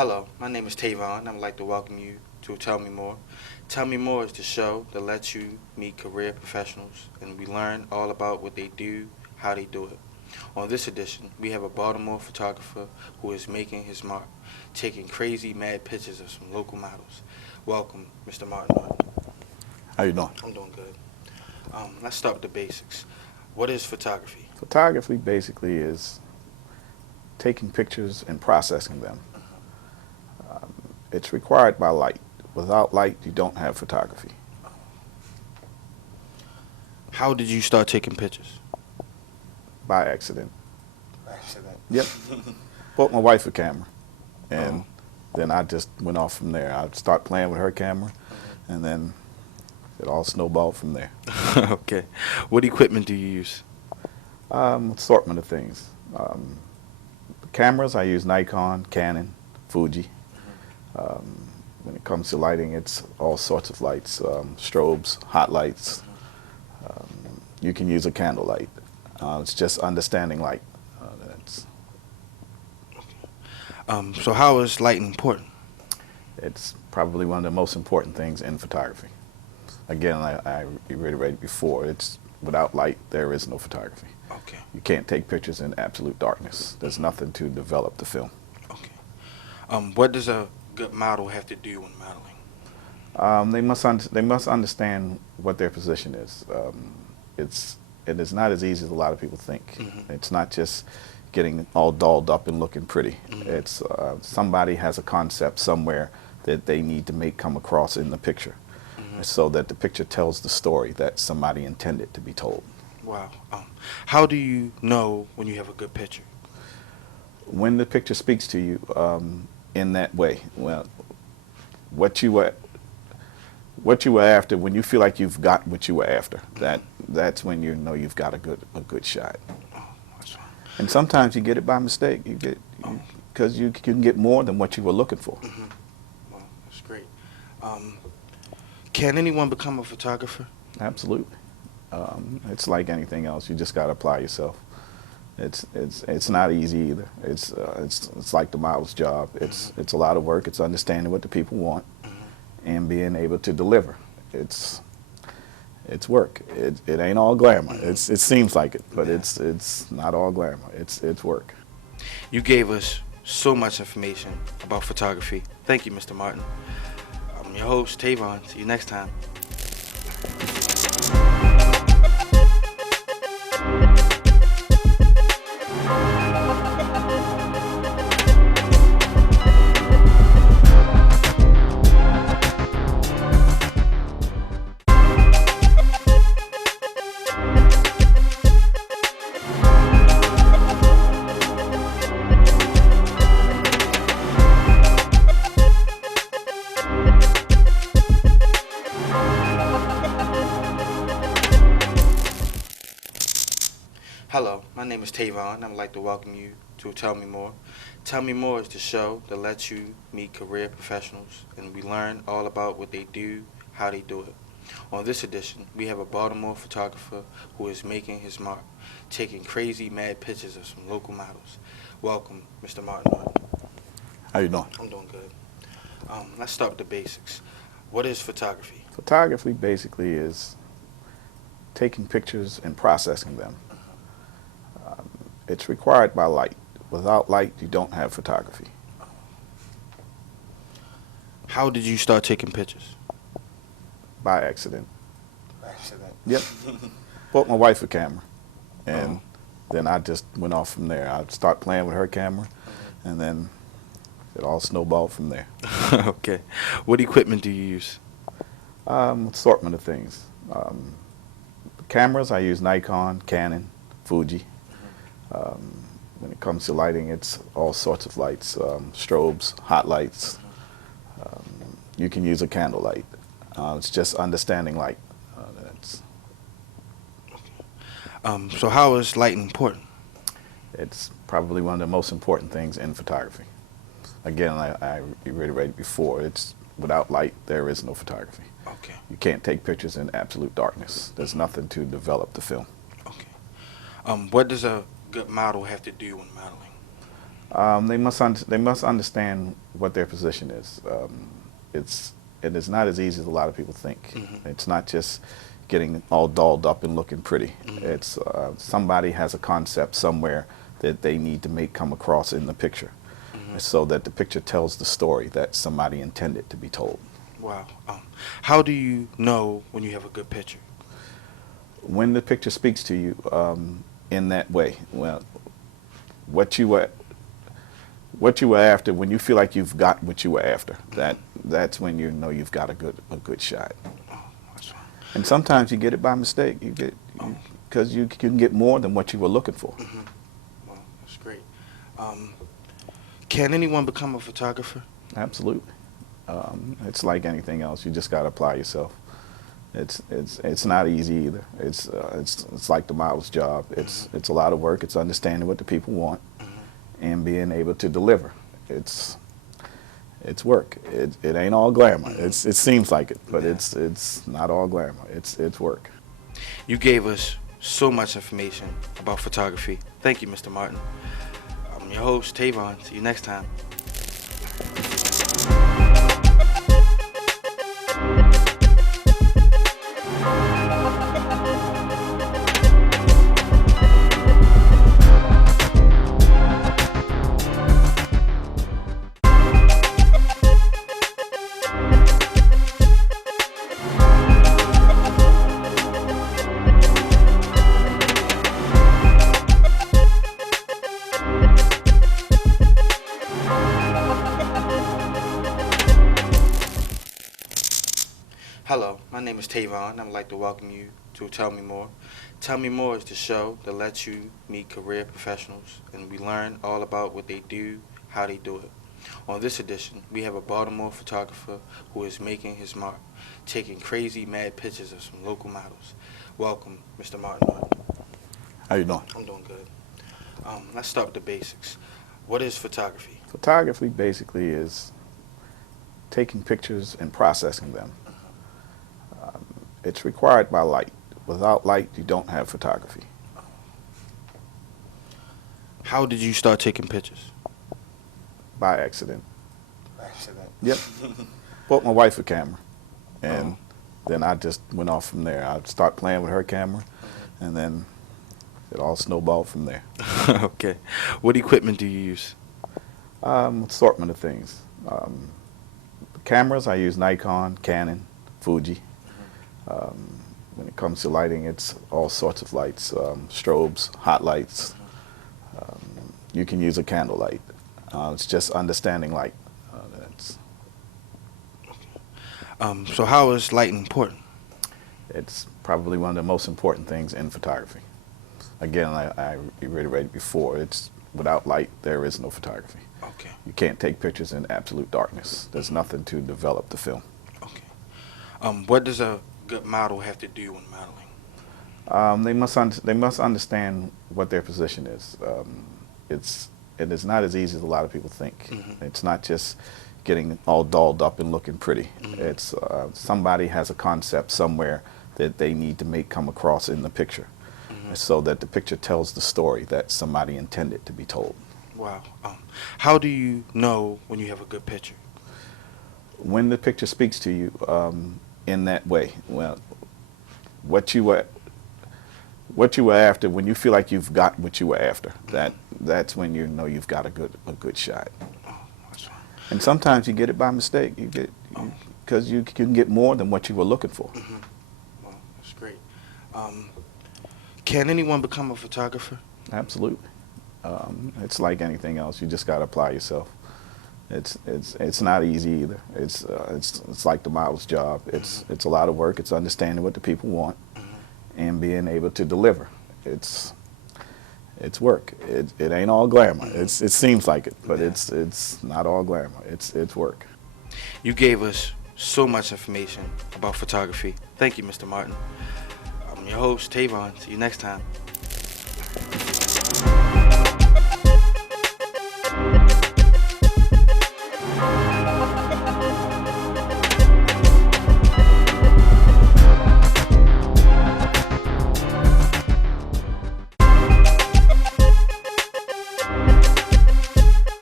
Hello, my name is Tavon. I'd like to welcome you to Tell Me More. Tell Me More is the show that lets you meet career professionals and we learn all about what they do, how they do it. On this edition, we have a Baltimore photographer who is making his mark, taking crazy mad pictures of some local models. Welcome, Mr. Martin Martin. How you doing? I'm doing good. Let's start with the basics. What is photography? Photography basically is taking pictures and processing them. It's required by light. Without light, you don't have photography. How did you start taking pictures? By accident. Accident. Yep. Bought my wife a camera, and then I just went off from there. I start playing with her camera, and then it all snowballed from there. Okay. What equipment do you use? Assortment of things. Cameras, I use Nikon, Canon, Fuji. When it comes to lighting, it's all sorts of lights, strobes, hot lights. You can use a candle light. It's just understanding light. So how is lighting important? It's probably one of the most important things in photography. Again, I reiterated before, it's without light, there is no photography. Okay. You can't take pictures in absolute darkness. There's nothing to develop the film. Okay. What does a good model have to do when modeling? They must understand what their position is. It is not as easy as a lot of people think. It's not just getting all dolled up and looking pretty. It's somebody has a concept somewhere that they need to make come across in the picture, so that the picture tells the story that somebody intended to be told. Wow. How do you know when you have a good picture? When the picture speaks to you in that way, well, what you were after, when you feel like you've got what you were after, that's when you know you've got a good shot. Oh, that's fine. And sometimes you get it by mistake. You get because you can get more than what you were looking for. Well, that's great. Can anyone become a photographer? Absolutely. It's like anything else. You just got to apply yourself. It's not easy either. It's like the model's job. It's a lot of work. It's understanding what the people want and being able to deliver. It's work. It ain't all glamour. It seems like it, but it's not all glamour. It's work. You gave us so much information about photography. Thank you, Mr. Martin. I'm your host, Tavon. See you next time. Hello, my name is Tavon. I'd like to welcome you to Tell Me More. Tell Me More is the show that lets you meet career professionals and we learn all about what they do, how they do it. On this edition, we have a Baltimore photographer who is making his mark, taking crazy mad pictures of some local models. Welcome, Mr. Martin Martin. How you doing? I'm doing good. Let's start with the basics. What is photography? Photography basically is taking pictures and processing them. It's required by light. Without light, you don't have photography. How did you start taking pictures? By accident. Accident. Yep. Bought my wife a camera, and then I just went off from there. I start playing with her camera, and then it all snowballed from there. Okay. What equipment do you use? Assortment of things. Cameras, I use Nikon, Canon, Fuji. When it comes to lighting, it's all sorts of lights, strobes, hot lights. You can use a candle light. It's just understanding light. So how is lighting important? It's probably one of the most important things in photography. Again, I reiterated before, it's without light, there is no photography. Okay. You can't take pictures in absolute darkness. There's nothing to develop the film. Okay. What does a good model have to do when modeling? They must understand what their position is. It's it is not as easy as a lot of people think. It's not just getting all dolled up and looking pretty. It's somebody has a concept somewhere that they need to make come across in the picture, so that the picture tells the story that somebody intended to be told. Wow. How do you know when you have a good picture? When the picture speaks to you in that way, well, what you were after, when you feel like you've got what you were after, that's when you know you've got a good shot. Oh, that's fine. And sometimes you get it by mistake. You get because you can get more than what you were looking for. Well, that's great. Can anyone become a photographer? Absolutely. It's like anything else. You just got to apply yourself. It's not easy either. It's like the model's job. It's a lot of work. It's understanding what the people want and being able to deliver. It's work. It ain't all glamour. It seems like it, but it's not all glamour. It's work. You gave us so much information about photography. Thank you, Mr. Martin. I'm your host, Tavon. See you next time. Hello, my name is Tavon. I'd like to welcome you to Tell Me More. Tell Me More is the show that lets you meet career professionals and we learn all about what they do, how they do it. On this edition, we have a Baltimore photographer who is making his mark, taking crazy mad pictures of some local models. Welcome, Mr. Martin. How you doing? I'm doing good. Let's start with the basics. What is photography? Photography basically is taking pictures and processing them. It's required by light. Without light, you don't have photography. How did you start taking pictures? By accident. Accident. Yep. Bought my wife a camera, and then I just went off from there. I'd start playing with her camera, and then it all snowballed from there. Okay. What equipment do you use? Assortment of things. Cameras, I use Nikon, Canon, Fuji. When it comes to lighting, it's all sorts of lights, strobes, hot lights. You can use a candle light. It's just understanding light. So how is lighting important? It's probably one of the most important things in photography. Again, I reiterated before, it's without light, there is no photography. Okay. You can't take pictures in absolute darkness. There's nothing to develop the film. Okay. What does a good model have to do when modeling? They must understand what their position is. It is not as easy as a lot of people think. It's not just getting all dolled up and looking pretty. It's somebody has a concept somewhere that they need to make come across in the picture, so that the picture tells the story that somebody intended to be told. Wow. How do you know when you have a good picture? When the picture speaks to you in that way, well, what you were after, when you feel like you've got what you were after, that's when you know you've got a good shot. Oh, that's fine. And sometimes you get it by mistake. You get because you can get more than what you were looking for. Well, that's great. Can anyone become a photographer? Absolutely. It's like anything else. You just got to apply yourself. It's not easy either. It's like the model's job. It's a lot of work. It's understanding what the people want and being able to deliver. It's work. It ain't all glamour. It seems like it, but it's not all glamour. It's work. You gave us so much information about photography. Thank you, Mr. Martin. I'm your host, Tavon. See you next time.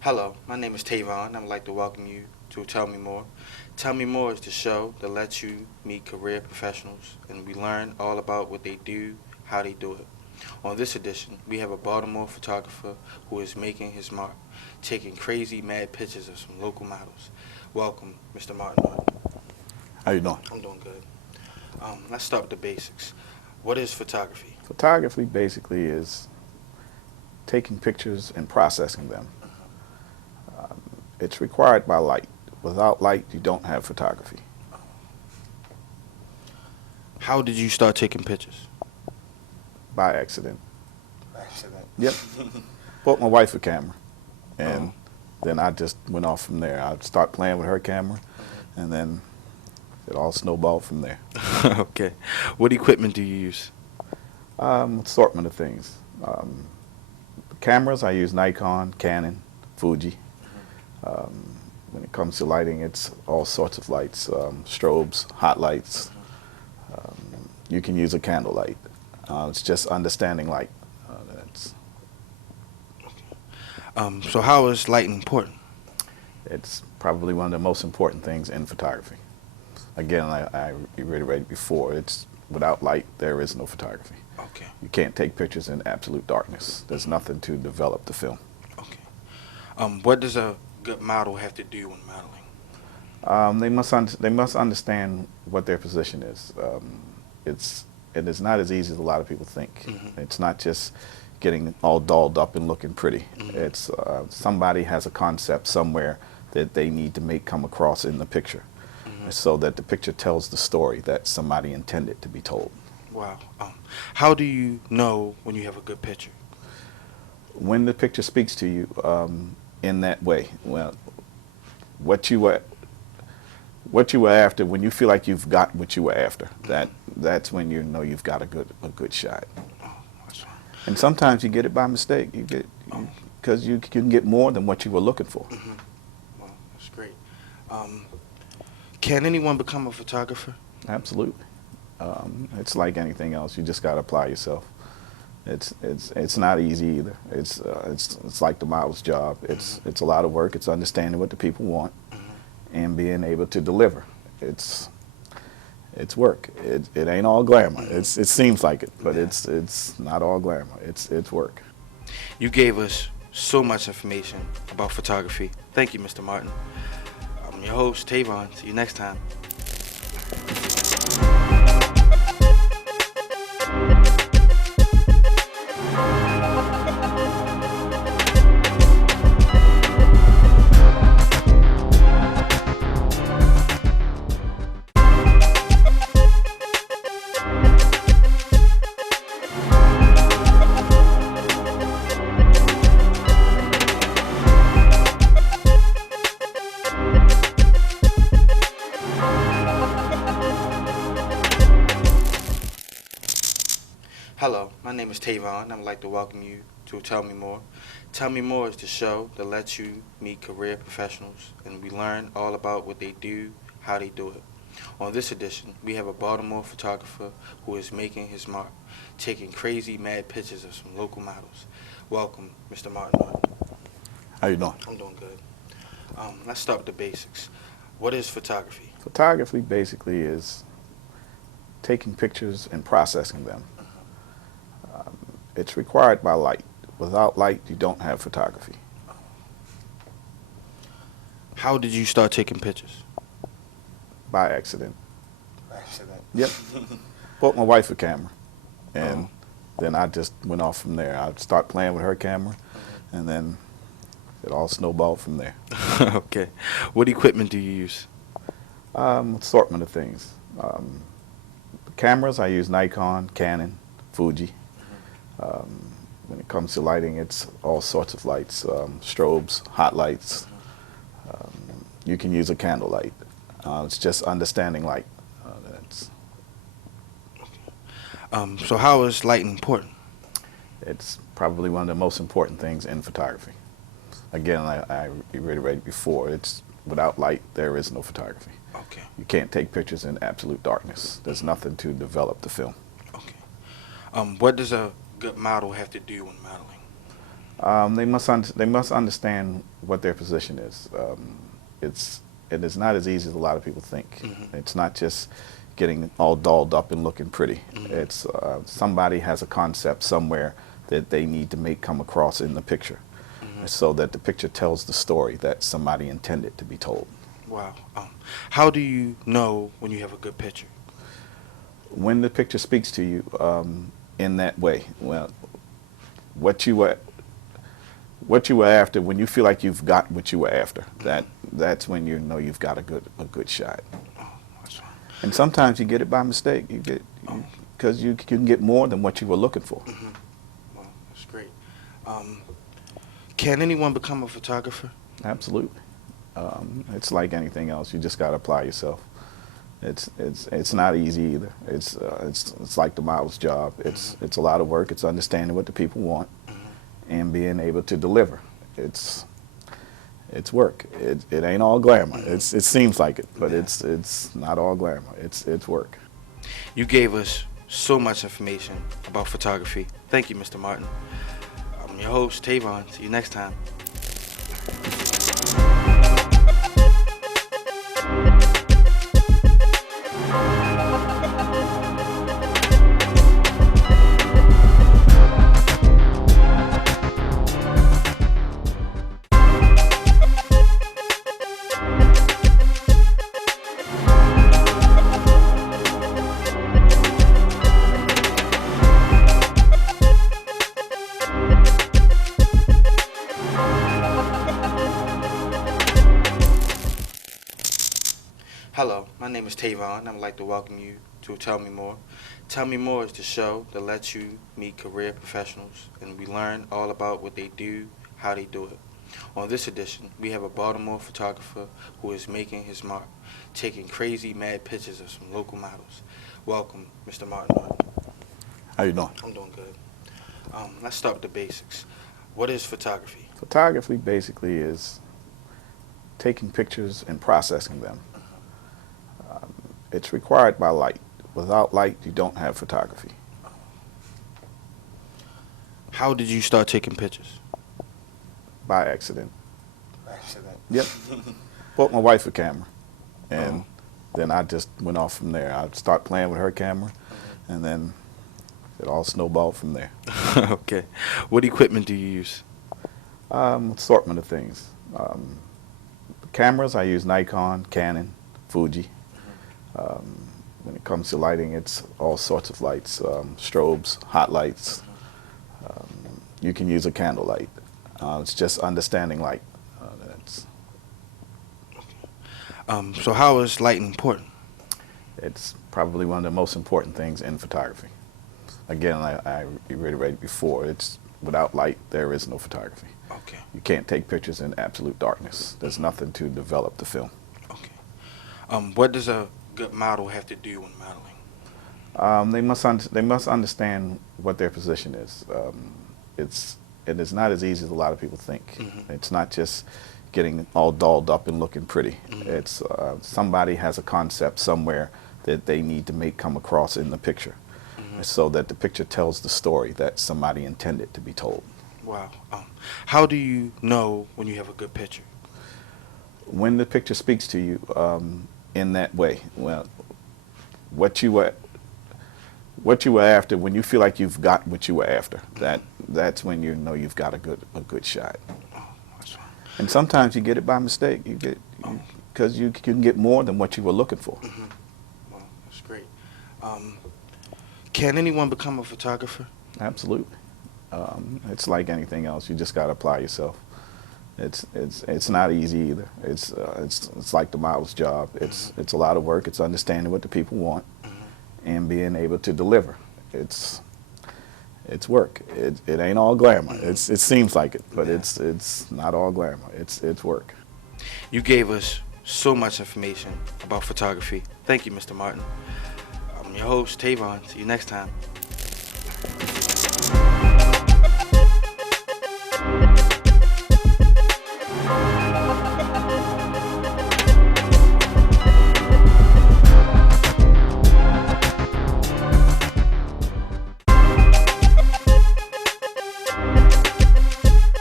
Hello, my name is Tavon, and I'd like to welcome you to Tell Me More. Tell Me More is the show that lets you meet career professionals and we learn all about what they do, how they do it. On this edition, we have a Baltimore photographer who is making his mark, taking crazy mad pictures of some local models. Welcome, Mr. Martin. How you doing? I'm doing good. Let's start with the basics. What is photography? Photography basically is taking pictures and processing them. It's required by light. Without light, you don't have photography. How did you start taking pictures? By accident. Accident. Yep. Bought my wife a camera, and then I just went off from there. I'd start playing with her camera, and then it all snowballed from there. Okay. What equipment do you use? Assortment of things. Cameras, I use Nikon, Canon, Fuji. When it comes to lighting, it's all sorts of lights, strobes, hot lights. You can use a candle light. It's just understanding light. So how is lighting important? It's probably one of the most important things in photography. Again, I reiterated before, it's without light, there is no photography. Okay. You can't take pictures in absolute darkness. There's nothing to develop the film. Okay. What does a good model have to do when modeling? They must understand what their position is. It is not as easy as a lot of people think. It's not just getting all dolled up and looking pretty. It's somebody has a concept somewhere that they need to make come across in the picture, so that the picture tells the story that somebody intended to be told. Wow. How do you know when you have a good picture? When the picture speaks to you in that way, well, what you were after, when you feel like you've got what you were after, that's when you know you've got a good shot. Oh, that's fine. And sometimes you get it by mistake. You get because you can get more than what you were looking for. Well, that's great. Can anyone become a photographer? Absolutely. It's like anything else. You just got to apply yourself. It's not easy either. It's like the model's job. It's a lot of work. It's understanding what the people want and being able to deliver. It's work. It ain't all glamour. It seems like it, but it's not all glamour. It's work. You gave us so much information about photography. Thank you, Mr. Martin. I'm your host, Tavon. See you next time. Hello, my name is Tavon, and I'd like to welcome you to Tell Me More. Tell Me More is the show that lets you meet career professionals and we learn all about what they do, how they do it. On this edition, we have a Baltimore photographer who is making his mark, taking crazy mad pictures of some local models. Welcome, Mr. Martin. How you doing? I'm doing good. Let's start with the basics. What is photography? Photography basically is taking pictures and processing them. It's required by light. Without light, you don't have photography. How did you start taking pictures? By accident. Accident. Yep. Bought my wife a camera, and then I just went off from there. I'd start playing with her camera, and then it all snowballed from there. Okay. What equipment do you use? Assortment of things. Cameras, I use Nikon, Canon, Fuji. When it comes to lighting, it's all sorts of lights, strobes, hot lights. You can use a candle light. It's just understanding light. So how is lighting important? It's probably one of the most important things in photography. Again, I reiterated before, it's without light, there is no photography. Okay. You can't take pictures in absolute darkness. There's nothing to develop the film. Okay. What does a good model have to do when modeling? They must understand what their position is. It is not as easy as a lot of people think. It's not just getting all dolled up and looking pretty. It's somebody has a concept somewhere that they need to make come across in the picture, so that the picture tells the story that somebody intended to be told. Wow. How do you know when you have a good picture? When the picture speaks to you in that way, well, what you were after, when you feel like you've got what you were after, that's when you know you've got a good shot. Oh, that's fine. And sometimes you get it by mistake. You get because you can get more than what you were looking for. Well, that's great. Can anyone become a photographer? Absolutely. It's like anything else. You just got to apply yourself. It's not easy either. It's like the model's job. It's a lot of work. It's understanding what the people want and being able to deliver. It's work. It ain't all glamour. It seems like it, but it's not all glamour. It's work. You gave us so much information about photography. Thank you, Mr. Martin. I'm your host, Tavon. See you next time. Hello, my name is Tavon. I'd like to welcome you to Tell Me More. Tell Me More is the show that lets you meet career professionals and we learn all about what they do, how they do it. On this edition, we have a Baltimore photographer who is making his mark, taking crazy mad pictures of some local models. Welcome, Mr. Martin. How you doing? I'm doing good. Let's start with the basics. What is photography? Photography basically is taking pictures and processing them. It's required by light. Without light, you don't have photography. How did you start taking pictures? By accident. Accident. Yep. Bought my wife a camera, and then I just went off from there. I start playing with her camera, and then it all snowballed from there. Okay. What equipment do you use? Assortment of things. Cameras, I use Nikon, Canon, Fuji. When it comes to lighting, it's all sorts of lights, strobes, hot lights. You can use a candle light. It's just understanding light. So how is lighting important? It's probably one of the most important things in photography. Again, I reiterated before, it's without light, there is no photography. Okay. You can't take pictures in absolute darkness. There's nothing to develop the film. Okay. What does a good model have to do when modeling? They must understand what their position is. It is not as easy as a lot of people think. It's not just getting all dolled up and looking pretty. It's somebody has a concept somewhere that they need to make come across in the picture, so that the picture tells the story that somebody intended to be told. Wow. How do you know when you have a good picture? When the picture speaks to you in that way, well, what you were after, when you feel like you've got what you were after, that's when you know you've got a good shot. Oh, that's fine. And sometimes you get it by mistake. You get because you can get more than what you were looking for. Well, that's great. Can anyone become a photographer? Absolutely. It's like anything else. You just got to apply yourself. It's not easy either. It's like the model's job. It's a lot of work. It's understanding what the people want and being able to deliver. It's work. It ain't all glamour. It seems like it, but it's not all glamour. It's work. You gave us so much information about photography. Thank you, Mr. Martin. I'm your host, Tavon. See you next time.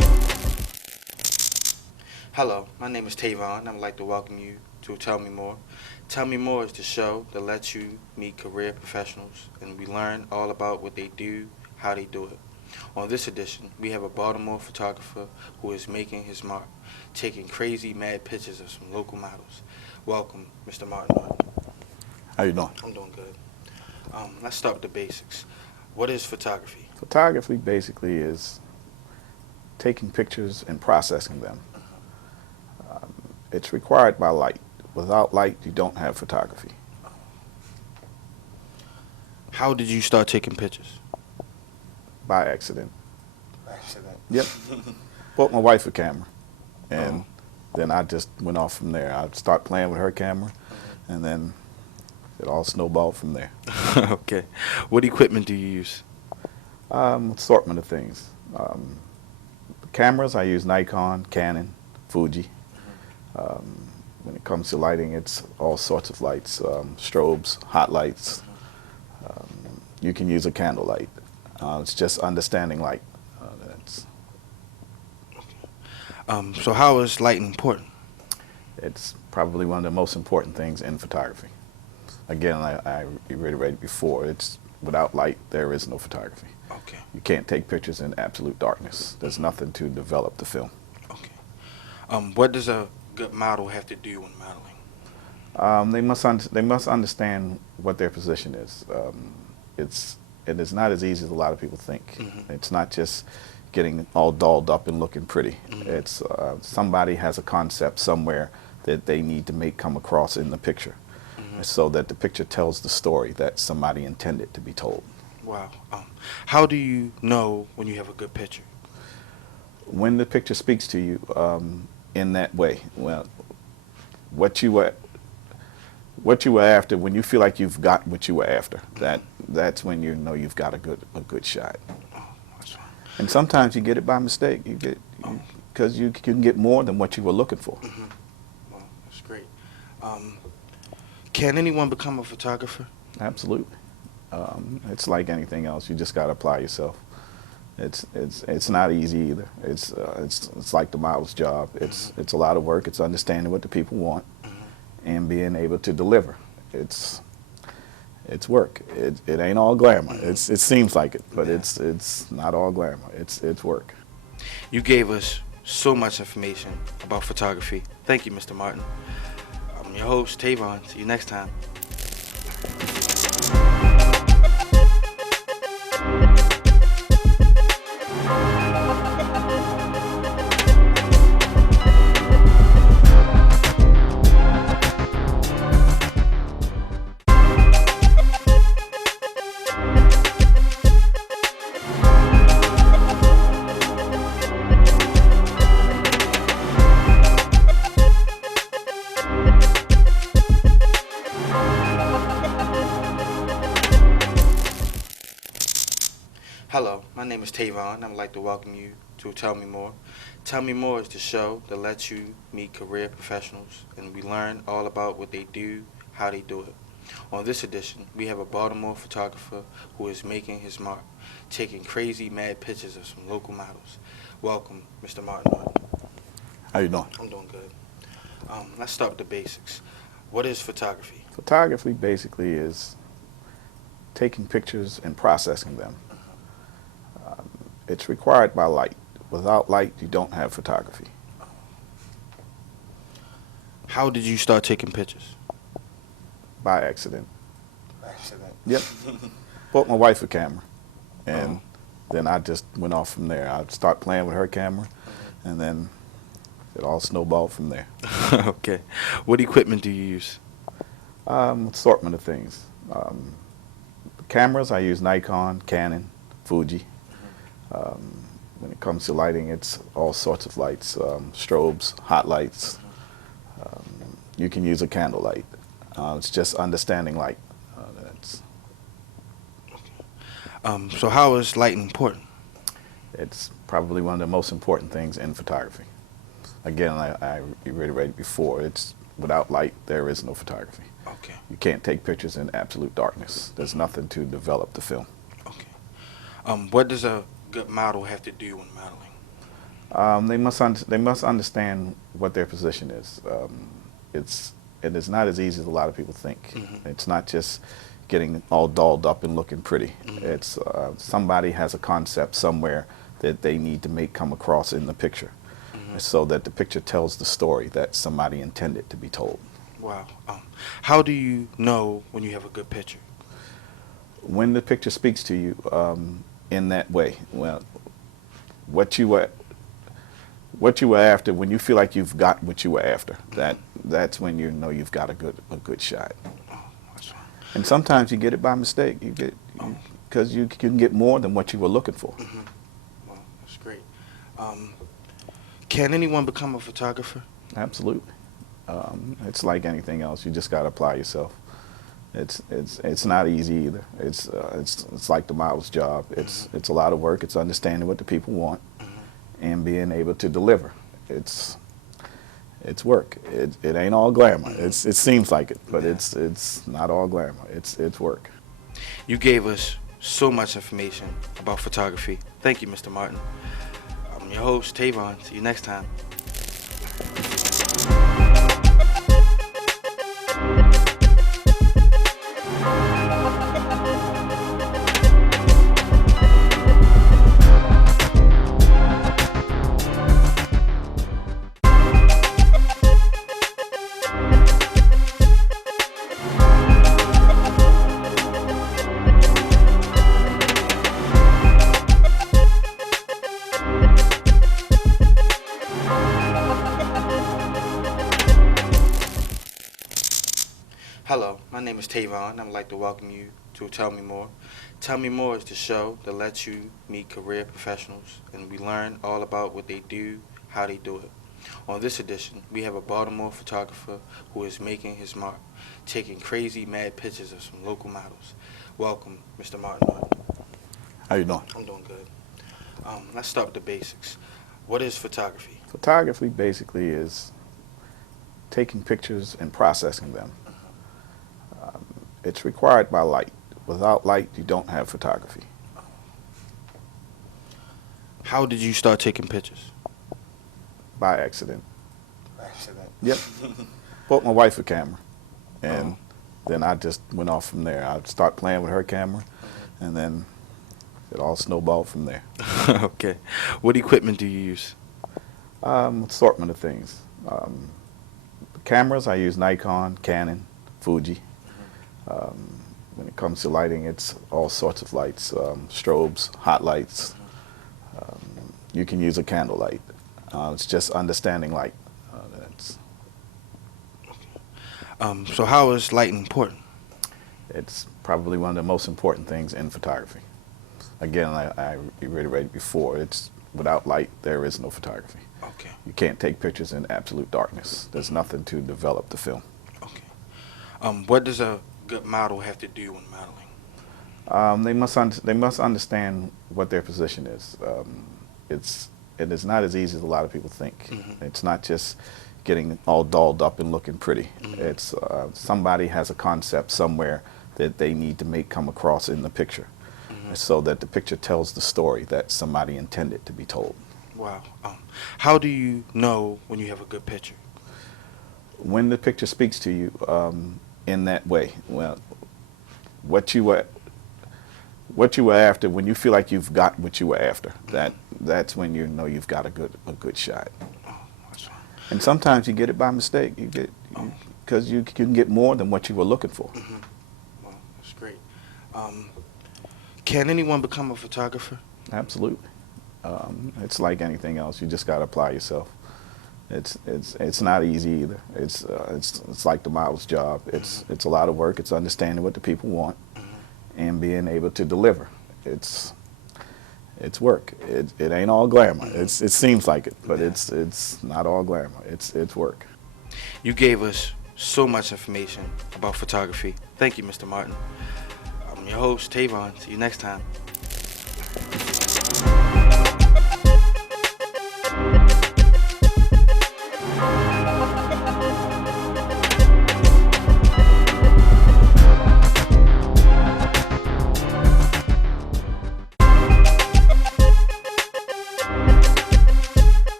Hello, my name is Tavon, and I'd like to welcome you to Tell Me More. Tell Me More is the show that lets you meet career professionals and we learn all about what they do, how they do it. On this edition, we have a Baltimore photographer who is making his mark, taking crazy mad pictures of some local models. Welcome, Mr. Martin. How you doing? I'm doing good. Let's start with the basics. What is photography? Photography basically is taking pictures and processing them. It's required by light. Without light, you don't have photography. How did you start taking pictures? By accident. Accident. Yep. Bought my wife a camera, and then I just went off from there. I start playing with her camera, and then it all snowballed from there. Okay. What equipment do you use? Assortment of things. Cameras, I use Nikon, Canon, Fuji. When it comes to lighting, it's all sorts of lights, strobes, hot lights. You can use a candle light. It's just understanding light. So how is lighting important? It's probably one of the most important things in photography. Again, I reiterated before, it's without light, there is no photography. Okay. You can't take pictures in absolute darkness. There's nothing to develop the film. Okay. What does a good model have to do when modeling? They must understand what their position is. It is not as easy as a lot of people think. It's not just getting all dolled up and looking pretty. It's somebody has a concept somewhere that they need to make come across in the picture, so that the picture tells the story that somebody intended to be told. Wow. How do you know when you have a good picture? When the picture speaks to you in that way, well, what you were after, when you feel like you've got what you were after, that's when you know you've got a good shot. Oh, that's fine. And sometimes you get it by mistake. You get because you can get more than what you were looking for. Well, that's great. Can anyone become a photographer? Absolutely. It's like anything else. You just got to apply yourself. It's not easy either. It's like the model's job. It's a lot of work. It's understanding what the people want and being able to deliver. It's work. It ain't all glamour. It seems like it, but it's not all glamour. It's work. You gave us so much information about photography. Thank you, Mr. Martin. I'm your host, Tavon. See you next time. Hello, my name is Tavon, and I'd like to welcome you to Tell Me More. Tell Me More is the show that lets you meet career professionals and we learn all about what they do, how they do it. On this edition, we have a Baltimore photographer who is making his mark, taking crazy mad pictures of some local models. Welcome, Mr. Martin. How you doing? I'm doing good. Let's start with the basics. What is photography? Photography basically is taking pictures and processing them. It's required by light. Without light, you don't have photography. How did you start taking pictures? By accident. Accident. Yep. Bought my wife a camera, and then I just went off from there. I start playing with her camera, and then it all snowballed from there. Okay. What equipment do you use? Assortment of things. Cameras, I use Nikon, Canon, Fuji. When it comes to lighting, it's all sorts of lights, strobes, hot lights. You can use a candle light. It's just understanding light. So how is lighting important? It's probably one of the most important things in photography. Again, I reiterated before, it's without light, there is no photography. Okay. You can't take pictures in absolute darkness. There's nothing to develop the film. Okay. What does a good model have to do when modeling? They must understand what their position is. It's not as easy as a lot of people think. It's not just getting all dolled up and looking pretty. It's somebody has a concept somewhere that they need to make come across in the picture, so that the picture tells the story that somebody intended to be told. Wow. How do you know when you have a good picture? When the picture speaks to you in that way, well, what you were after, when you feel like you've got what you were after, that's when you know you've got a good shot. Oh, that's fine. And sometimes you get it by mistake. You get because you can get more than what you were looking for. Well, that's great. Can anyone become a photographer? Absolutely. It's like anything else. You just got to apply yourself. It's not easy either. It's like the model's job. It's a lot of work. It's understanding what the people want and being able to deliver. It's work. It ain't all glamour. It seems like it, but it's not all glamour. It's work. You gave us so much information about photography. Thank you, Mr. Martin. I'm your host, Tavon. See you next time. Hello, my name is Tavon, and I'd like to welcome you to Tell Me More. Tell Me More is the show that lets you meet career professionals, and we learn all about what they do, how they do it. On this edition, we have a Baltimore photographer who is making his mark, taking crazy, mad pictures of some local models. Welcome, Mr. Martin. How you doing? I'm doing good. Let's start with the basics. What is photography? Photography basically is taking pictures and processing them. It's required by light. Without light, you don't have photography. How did you start taking pictures? By accident. Accident. Yep. Bought my wife a camera, and then I just went off from there. I'd start playing with her camera, and then it all snowballed from there. Okay. What equipment do you use? Assortment of things. Cameras, I use Nikon, Canon, Fuji. When it comes to lighting, it's all sorts of lights, strobes, hot lights. You can use a candle light. It's just understanding light. So how is lighting important? It's probably one of the most important things in photography. Again, I reiterated before, it's without light, there is no photography. Okay. You can't take pictures in absolute darkness. There's nothing to develop the film. Okay. What does a good model have to do when modeling? They must understand what their position is. It is not as easy as a lot of people think. It's not just getting all dolled up and looking pretty. It's somebody has a concept somewhere that they need to make come across in the picture, so that the picture tells the story that somebody intended to be told. Wow. How do you know when you have a good picture? When the picture speaks to you in that way, well, what you were after, when you feel like you've got what you were after, that's when you know you've got a good shot. Oh, that's fine. And sometimes you get it by mistake. You get because you can get more than what you were looking for. Well, that's great. Can anyone become a photographer? Absolutely. It's like anything else. You just got to apply yourself. It's not easy either. It's like the model's job. It's a lot of work. It's understanding what the people want and being able to deliver. It's work. It ain't all glamour. It seems like it, but it's not all glamour. It's work. You gave us so much information about photography. Thank you, Mr. Martin. I'm your host, Tavon. See you next time.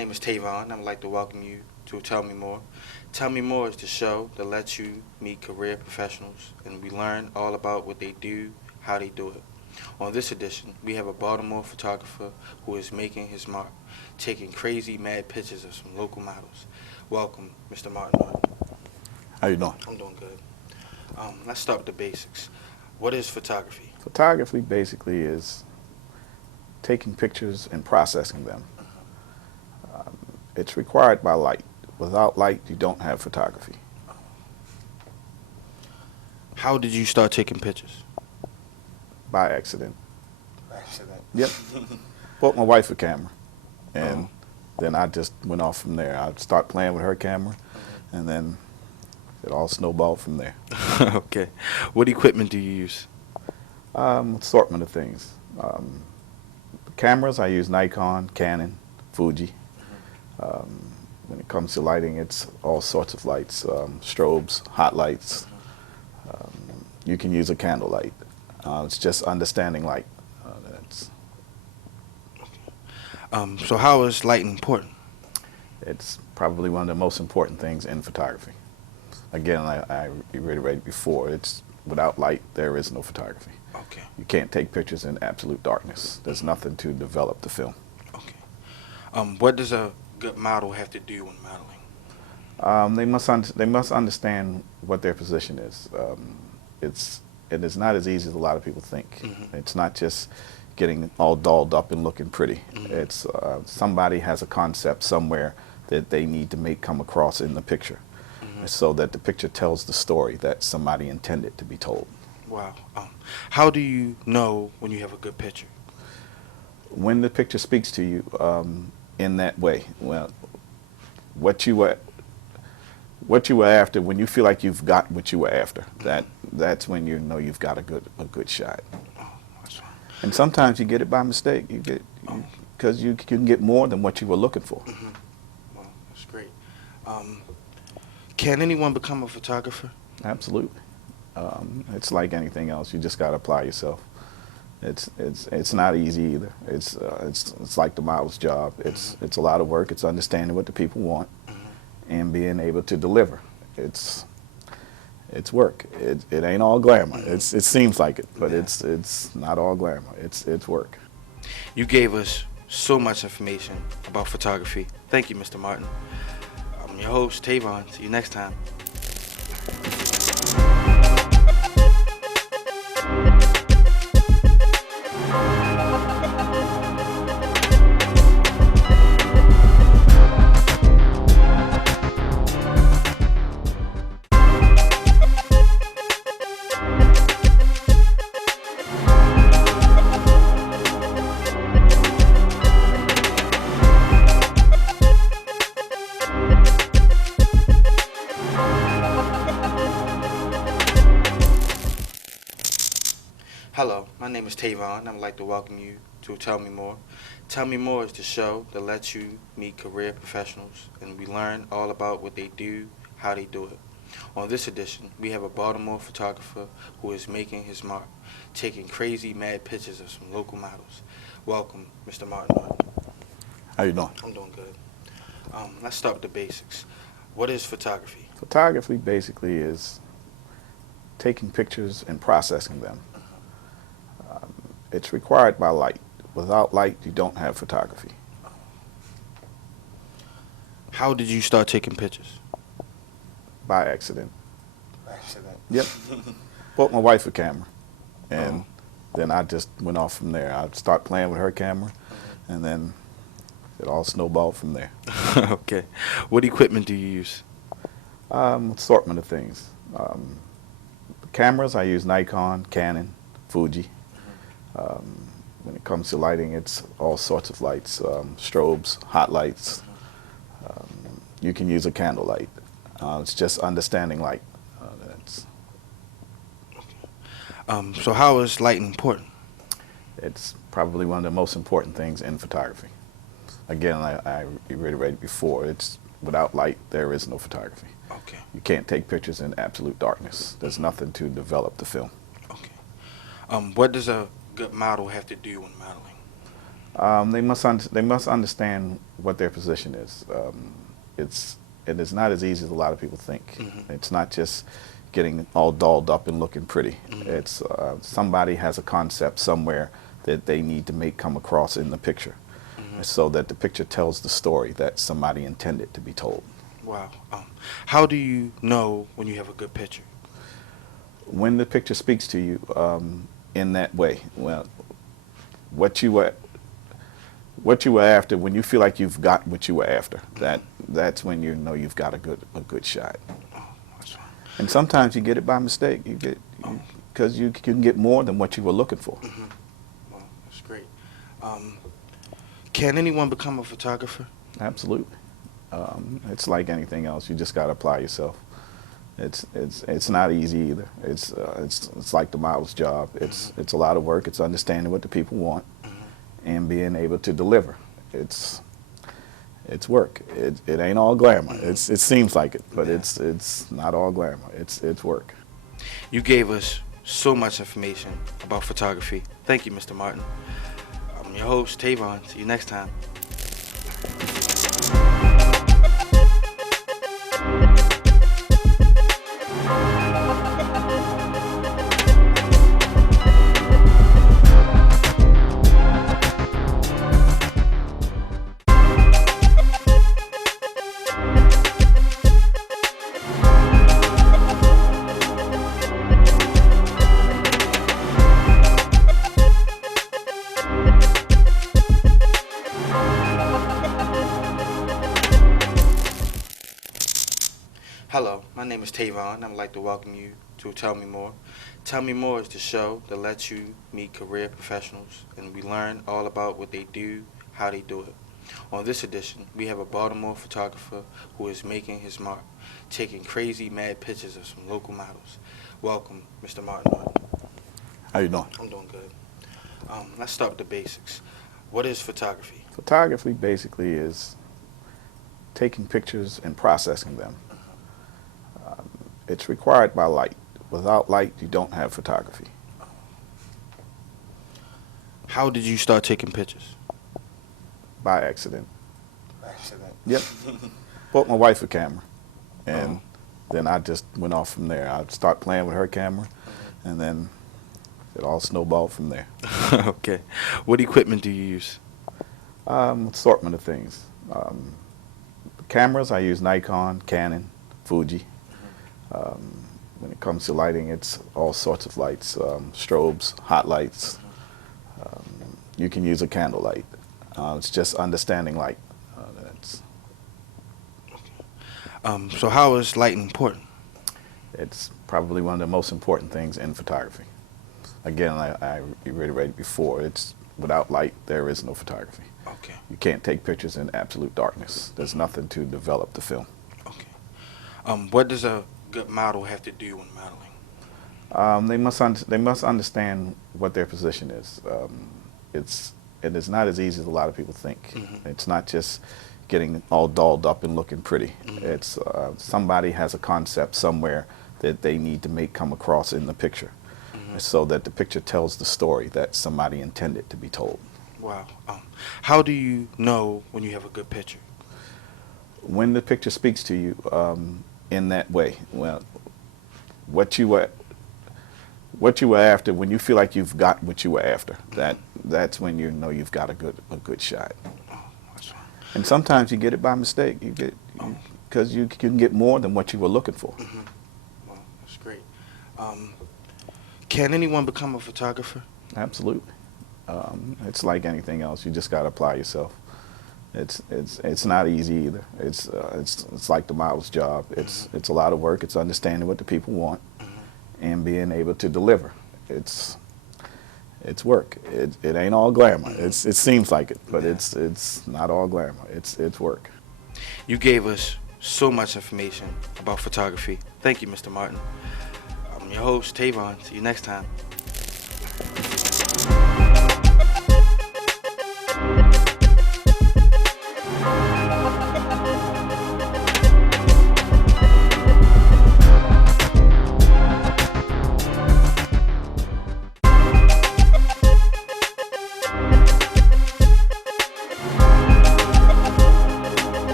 name is Tavon. I'd like to welcome you to Tell Me More. Tell Me More is the show that lets you meet career professionals and we learn all about what they do, how they do it. On this edition, we have a Baltimore photographer who is making his mark, taking crazy mad pictures of some local models. Welcome, Mr. Martin. How you doing? I'm doing good. Let's start with the basics. What is photography? Photography basically is taking pictures and processing them. It's required by light. Without light, you don't have photography. How did you start taking pictures? By accident. Accident. Yep. Bought my wife a camera, and then I just went off from there. I start playing with her camera, and then it all snowballed from there. Okay. What equipment do you use? Assortment of things. Cameras, I use Nikon, Canon, Fuji. When it comes to lighting, it's all sorts of lights, strobes, hot lights. You can use a candle light. It's just understanding light. So how is lighting important? It's probably one of the most important things in photography. Again, I reiterated before, it's without light, there is no photography. Okay. You can't take pictures in absolute darkness. There's nothing to develop the film. Okay. What does a good model have to do when modeling? They must understand what their position is. It is not as easy as a lot of people think. It's not just getting all dolled up and looking pretty. It's somebody has a concept somewhere that they need to make come across in the picture, so that the picture tells the story that somebody intended to be told. Wow. How do you know when you have a good picture? When the picture speaks to you in that way, well, what you were after, when you feel like you've got what you were after, that's when you know you've got a good shot. Oh, that's fine. And sometimes you get it by mistake. You get because you can get more than what you were looking for. Well, that's great. Can anyone become a photographer? Absolutely. It's like anything else. You just got to apply yourself. It's not easy either. It's like the model's job. It's a lot of work. It's understanding what the people want and being able to deliver. It's work. It ain't all glamour. It seems like it, but it's not all glamour. It's work. You gave us so much information about photography. Thank you, Mr. Martin. I'm your host, Tavon. See you next time. Hello, my name is Tavon. I'd like to welcome you to Tell Me More. Tell Me More is the show that lets you meet career professionals and we learn all about what they do, how they do it. On this edition, we have a Baltimore photographer who is making his mark, taking crazy mad pictures of some local models. Welcome, Mr. Martin. How you doing? I'm doing good. Let's start with the basics. What is photography? Photography basically is taking pictures and processing them. It's required by light. Without light, you don't have photography. How did you start taking pictures? By accident. Accident. Yep. Bought my wife a camera, and then I just went off from there. I start playing with her camera, and then it all snowballed from there. Okay. What equipment do you use? Assortment of things. Cameras, I use Nikon, Canon, Fuji. When it comes to lighting, it's all sorts of lights, strobes, hot lights. You can use a candle light. It's just understanding light. So how is lighting important? It's probably one of the most important things in photography. Again, I reiterated before, it's without light, there is no photography. Okay. You can't take pictures in absolute darkness. There's nothing to develop the film. Okay. What does a good model have to do when modeling? They must understand what their position is. It is not as easy as a lot of people think. It's not just getting all dolled up and looking pretty. It's somebody has a concept somewhere that they need to make come across in the picture, so that the picture tells the story that somebody intended to be told. Wow. How do you know when you have a good picture? When the picture speaks to you in that way, well, what you were after, when you feel like you've got what you were after, that's when you know you've got a good shot. Oh, that's fine. And sometimes you get it by mistake. You get because you can get more than what you were looking for. Well, that's great. Can anyone become a photographer? Absolutely. It's like anything else. You just got to apply yourself. It's not easy either. It's like the model's job. It's a lot of work. It's understanding what the people want and being able to deliver. It's work. It ain't all glamour. It seems like it, but it's not all glamour. It's work. You gave us so much information about photography. Thank you, Mr. Martin. I'm your host, Tavon. See you next time. Hello, my name is Tavon. I'd like to welcome you to Tell Me More. Tell Me More is the show that lets you meet career professionals and we learn all about what they do, how they do it. On this edition, we have a Baltimore photographer who is making his mark, taking crazy mad pictures of some local models. Welcome, Mr. Martin. How you doing? I'm doing good. Let's start with the basics. What is photography? Photography basically is taking pictures and processing them. It's required by light. Without light, you don't have photography. How did you start taking pictures? By accident. Accident. Yep. Bought my wife a camera, and then I just went off from there. I'd start playing with her camera, and then it all snowballed from there. Okay. What equipment do you use? Assortment of things. Cameras, I use Nikon, Canon, Fuji. When it comes to lighting, it's all sorts of lights, strobes, hot lights. You can use a candle light. It's just understanding light. So how is lighting important? It's probably one of the most important things in photography. Again, I reiterated before, it's without light, there is no photography. Okay. You can't take pictures in absolute darkness. There's nothing to develop the film. Okay. What does a good model have to do when modeling? They must understand what their position is. It is not as easy as a lot of people think. It's not just getting all dolled up and looking pretty. It's somebody has a concept somewhere that they need to make come across in the picture, so that the picture tells the story that somebody intended to be told. Wow. How do you know when you have a good picture? When the picture speaks to you in that way, well, what you were after, when you feel like you've got what you were after, that's when you know you've got a good shot. Oh, that's fine. And sometimes you get it by mistake. You get because you can get more than what you were looking for. Well, that's great. Can anyone become a photographer? Absolutely. It's like anything else. You just got to apply yourself. It's not easy either. It's like the model's job. It's a lot of work. It's understanding what the people want and being able to deliver. It's work. It ain't all glamour. It seems like it, but it's not all glamour. It's work. You gave us so much information about photography. Thank you, Mr. Martin. I'm your host, Tavon. See you next time.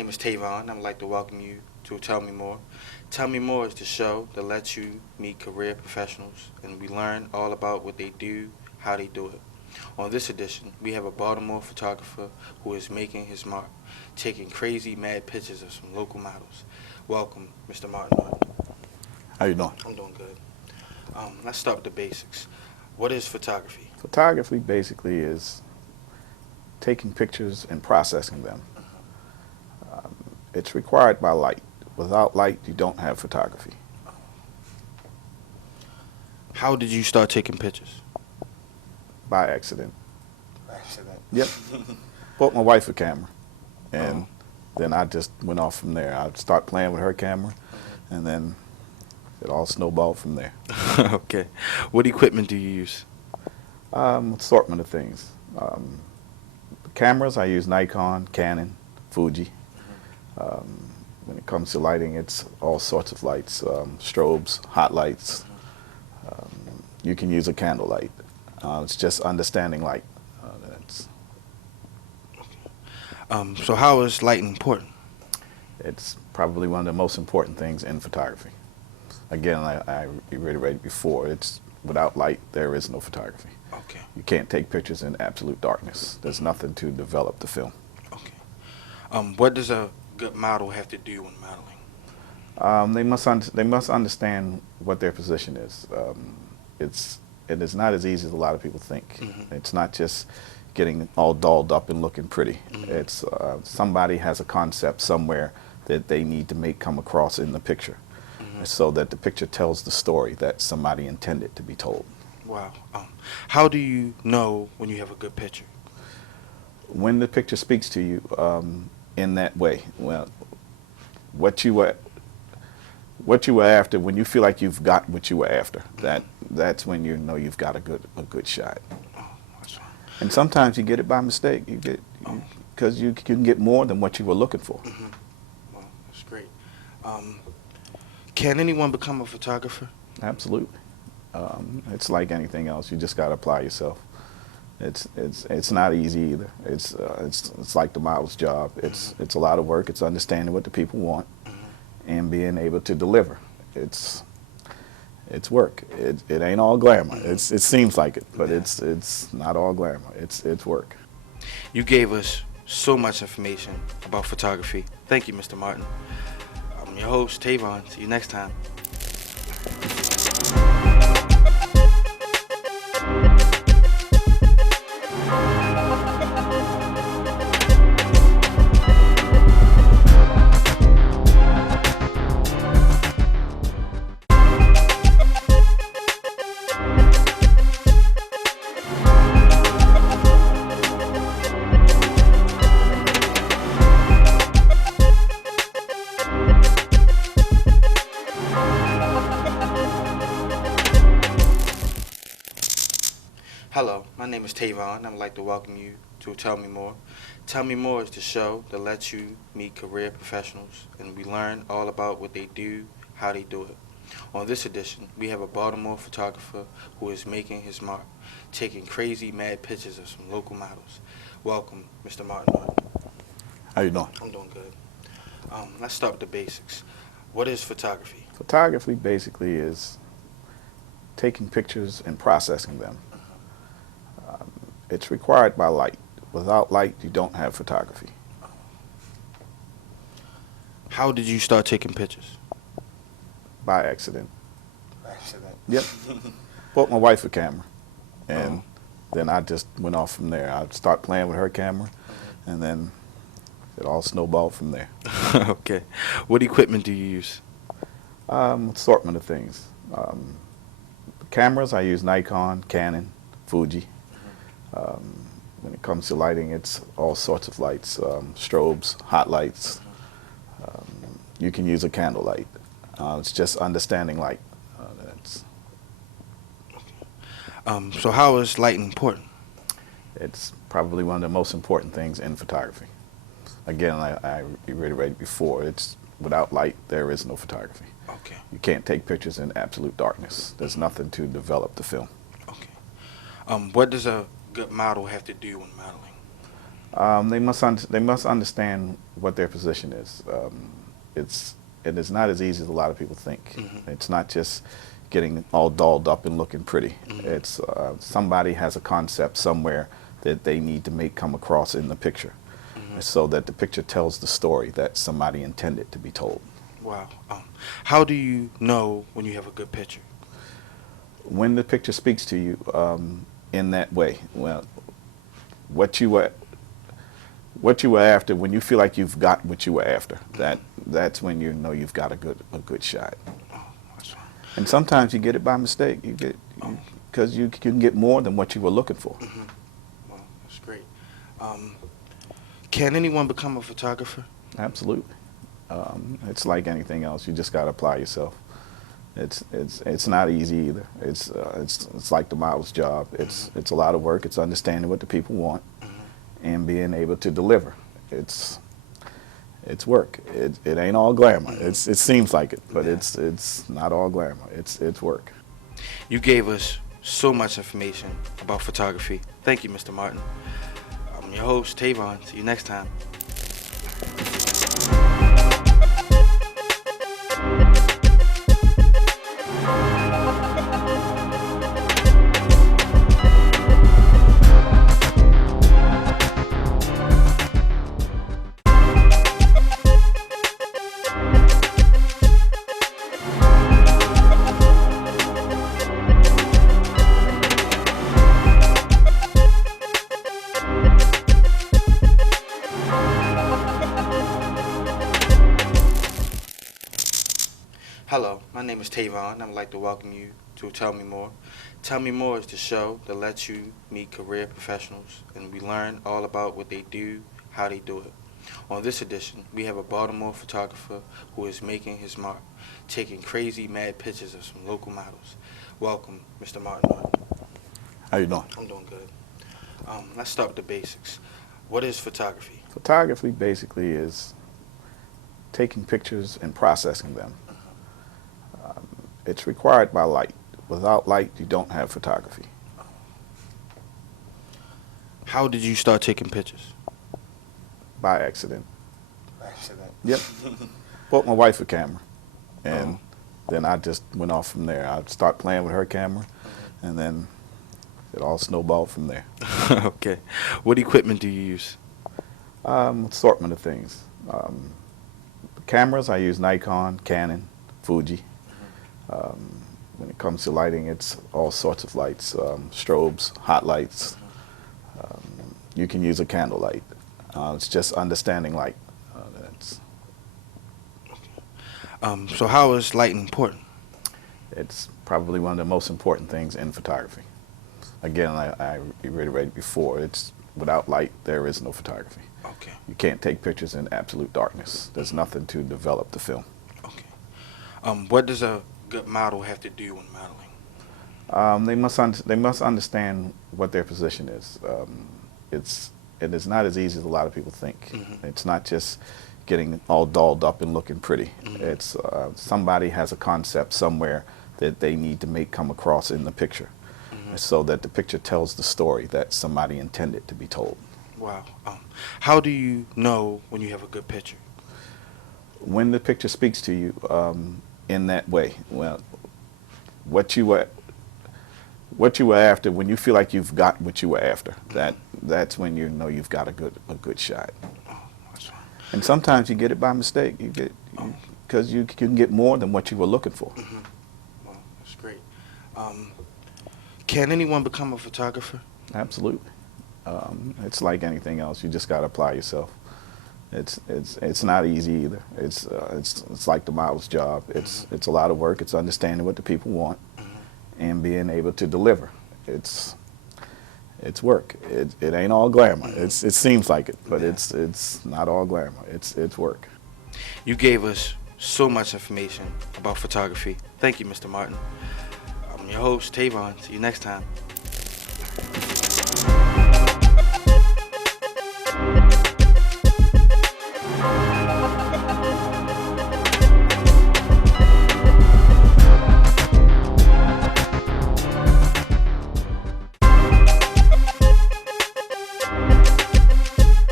name is Tavon. I'd like to welcome you to Tell Me More. Tell Me More is the show that lets you meet career professionals and we learn all about what they do, how they do it. On this edition, we have a Baltimore photographer who is making his mark, taking crazy mad pictures of some local models. Welcome, Mr. Martin. How you doing? I'm doing good. Let's start with the basics. What is photography? Photography basically is taking pictures and processing them. It's required by light. Without light, you don't have photography. How did you start taking pictures? By accident. Accident. Yep. Bought my wife a camera, and then I just went off from there. I start playing with her camera, and then it all snowballed from there. Okay. What equipment do you use? Assortment of things. Cameras, I use Nikon, Canon, Fuji. When it comes to lighting, it's all sorts of lights, strobes, hot lights. You can use a candle light. It's just understanding light. So how is lighting important? It's probably one of the most important things in photography. Again, I reiterated before, it's without light, there is no photography. Okay. You can't take pictures in absolute darkness. There's nothing to develop the film. Okay. What does a good model have to do when modeling? They must understand what their position is. It is not as easy as a lot of people think. It's not just getting all dolled up and looking pretty. It's somebody has a concept somewhere that they need to make come across in the picture, so that the picture tells the story that somebody intended to be told. Wow. How do you know when you have a good picture? When the picture speaks to you in that way, well, what you were after, when you feel like you've got what you were after, that's when you know you've got a good shot. Oh, that's fine. And sometimes you get it by mistake. Because you can get more than what you were looking for. Well, that's great. Can anyone become a photographer? Absolutely. It's like anything else. You just got to apply yourself. It's not easy either. It's like the model's job. It's a lot of work. It's understanding what the people want and being able to deliver. It's work. It ain't all glamour. It seems like it, but it's not all glamour. It's work. You gave us so much information about photography. Thank you, Mr. Martin. I'm your host, Tavon. See you next time. Hello, my name is Tavon. I'd like to welcome you to Tell Me More. Tell Me More is the show that lets you meet career professionals and we learn all about what they do, how they do it. On this edition, we have a Baltimore photographer who is making his mark, taking crazy mad pictures of some local models. Welcome, Mr. Martin. How you doing? I'm doing good. Let's start with the basics. What is photography? Photography basically is taking pictures and processing them. It's required by light. Without light, you don't have photography. How did you start taking pictures? By accident. Accident. Yep. Bought my wife a camera, and then I just went off from there. I start playing with her camera, and then it all snowballed from there. Okay. What equipment do you use? Assortment of things. Cameras, I use Nikon, Canon, Fuji. When it comes to lighting, it's all sorts of lights, strobes, hot lights. You can use a candle light. It's just understanding light. So how is lighting important? It's probably one of the most important things in photography. Again, I reiterated before, it's without light, there is no photography. Okay. You can't take pictures in absolute darkness. There's nothing to develop the film. Okay. What does a good model have to do when modeling? They must understand what their position is. It is not as easy as a lot of people think. It's not just getting all dolled up and looking pretty. It's somebody has a concept somewhere that they need to make come across in the picture, so that the picture tells the story that somebody intended to be told. Wow. How do you know when you have a good picture? When the picture speaks to you in that way, well, what you were after, when you feel like you've got what you were after, that's when you know you've got a good shot. Oh, that's right. And sometimes you get it by mistake. You get because you can get more than what you were looking for. Well, that's great. Can anyone become a photographer? Absolutely. It's like anything else. You just got to apply yourself. It's not easy either. It's like the model's job. It's a lot of work. It's understanding what the people want and being able to deliver. It's work. It ain't all glamour. It seems like it, but it's not all glamour. It's work. You gave us so much information about photography. Thank you, Mr. Martin. I'm your host, Tavon. See you next time. Hello, my name is Tavon. I'd like to welcome you to Tell Me More. Tell Me More is the show that lets you meet career professionals and we learn all about what they do, how they do it. On this edition, we have a Baltimore photographer who is making his mark, taking crazy mad pictures of some local models. Welcome, Mr. Martin. How you doing? I'm doing good. Let's start with the basics. What is photography? Photography basically is taking pictures and processing them. It's required by light. Without light, you don't have photography. How did you start taking pictures? By accident. Accident. Yep. Bought my wife a camera, and then I just went off from there. I'd start playing with her camera, and then it all snowballed from there. Okay. What equipment do you use? Assortment of things. Cameras, I use Nikon, Canon, Fuji. When it comes to lighting, it's all sorts of lights, strobes, hot lights. You can use a candle light. It's just understanding light. So how is lighting important? It's probably one of the most important things in photography. Again, I reiterated before, it's without light, there is no photography. Okay. You can't take pictures in absolute darkness. There's nothing to develop the film. Okay. What does a good model have to do when modeling? They must understand what their position is. It is not as easy as a lot of people think. It's not just getting all dolled up and looking pretty. It's somebody has a concept somewhere that they need to make come across in the picture, so that the picture tells the story that somebody intended to be told. Wow. How do you know when you have a good picture? When the picture speaks to you in that way, well, what you were after, when you feel like you've got what you were after, that's when you know you've got a good shot. Oh, that's right. And sometimes you get it by mistake. You get because you can get more than what you were looking for. Well, that's great. Can anyone become a photographer? Absolutely. It's like anything else. You just got to apply yourself. It's not easy either. It's like the model's job. It's a lot of work. It's understanding what the people want and being able to deliver. It's work. It ain't all glamour. It seems like it, but it's not all glamour. It's work. You gave us so much information about photography. Thank you, Mr. Martin. I'm your host, Tavon. See you next time.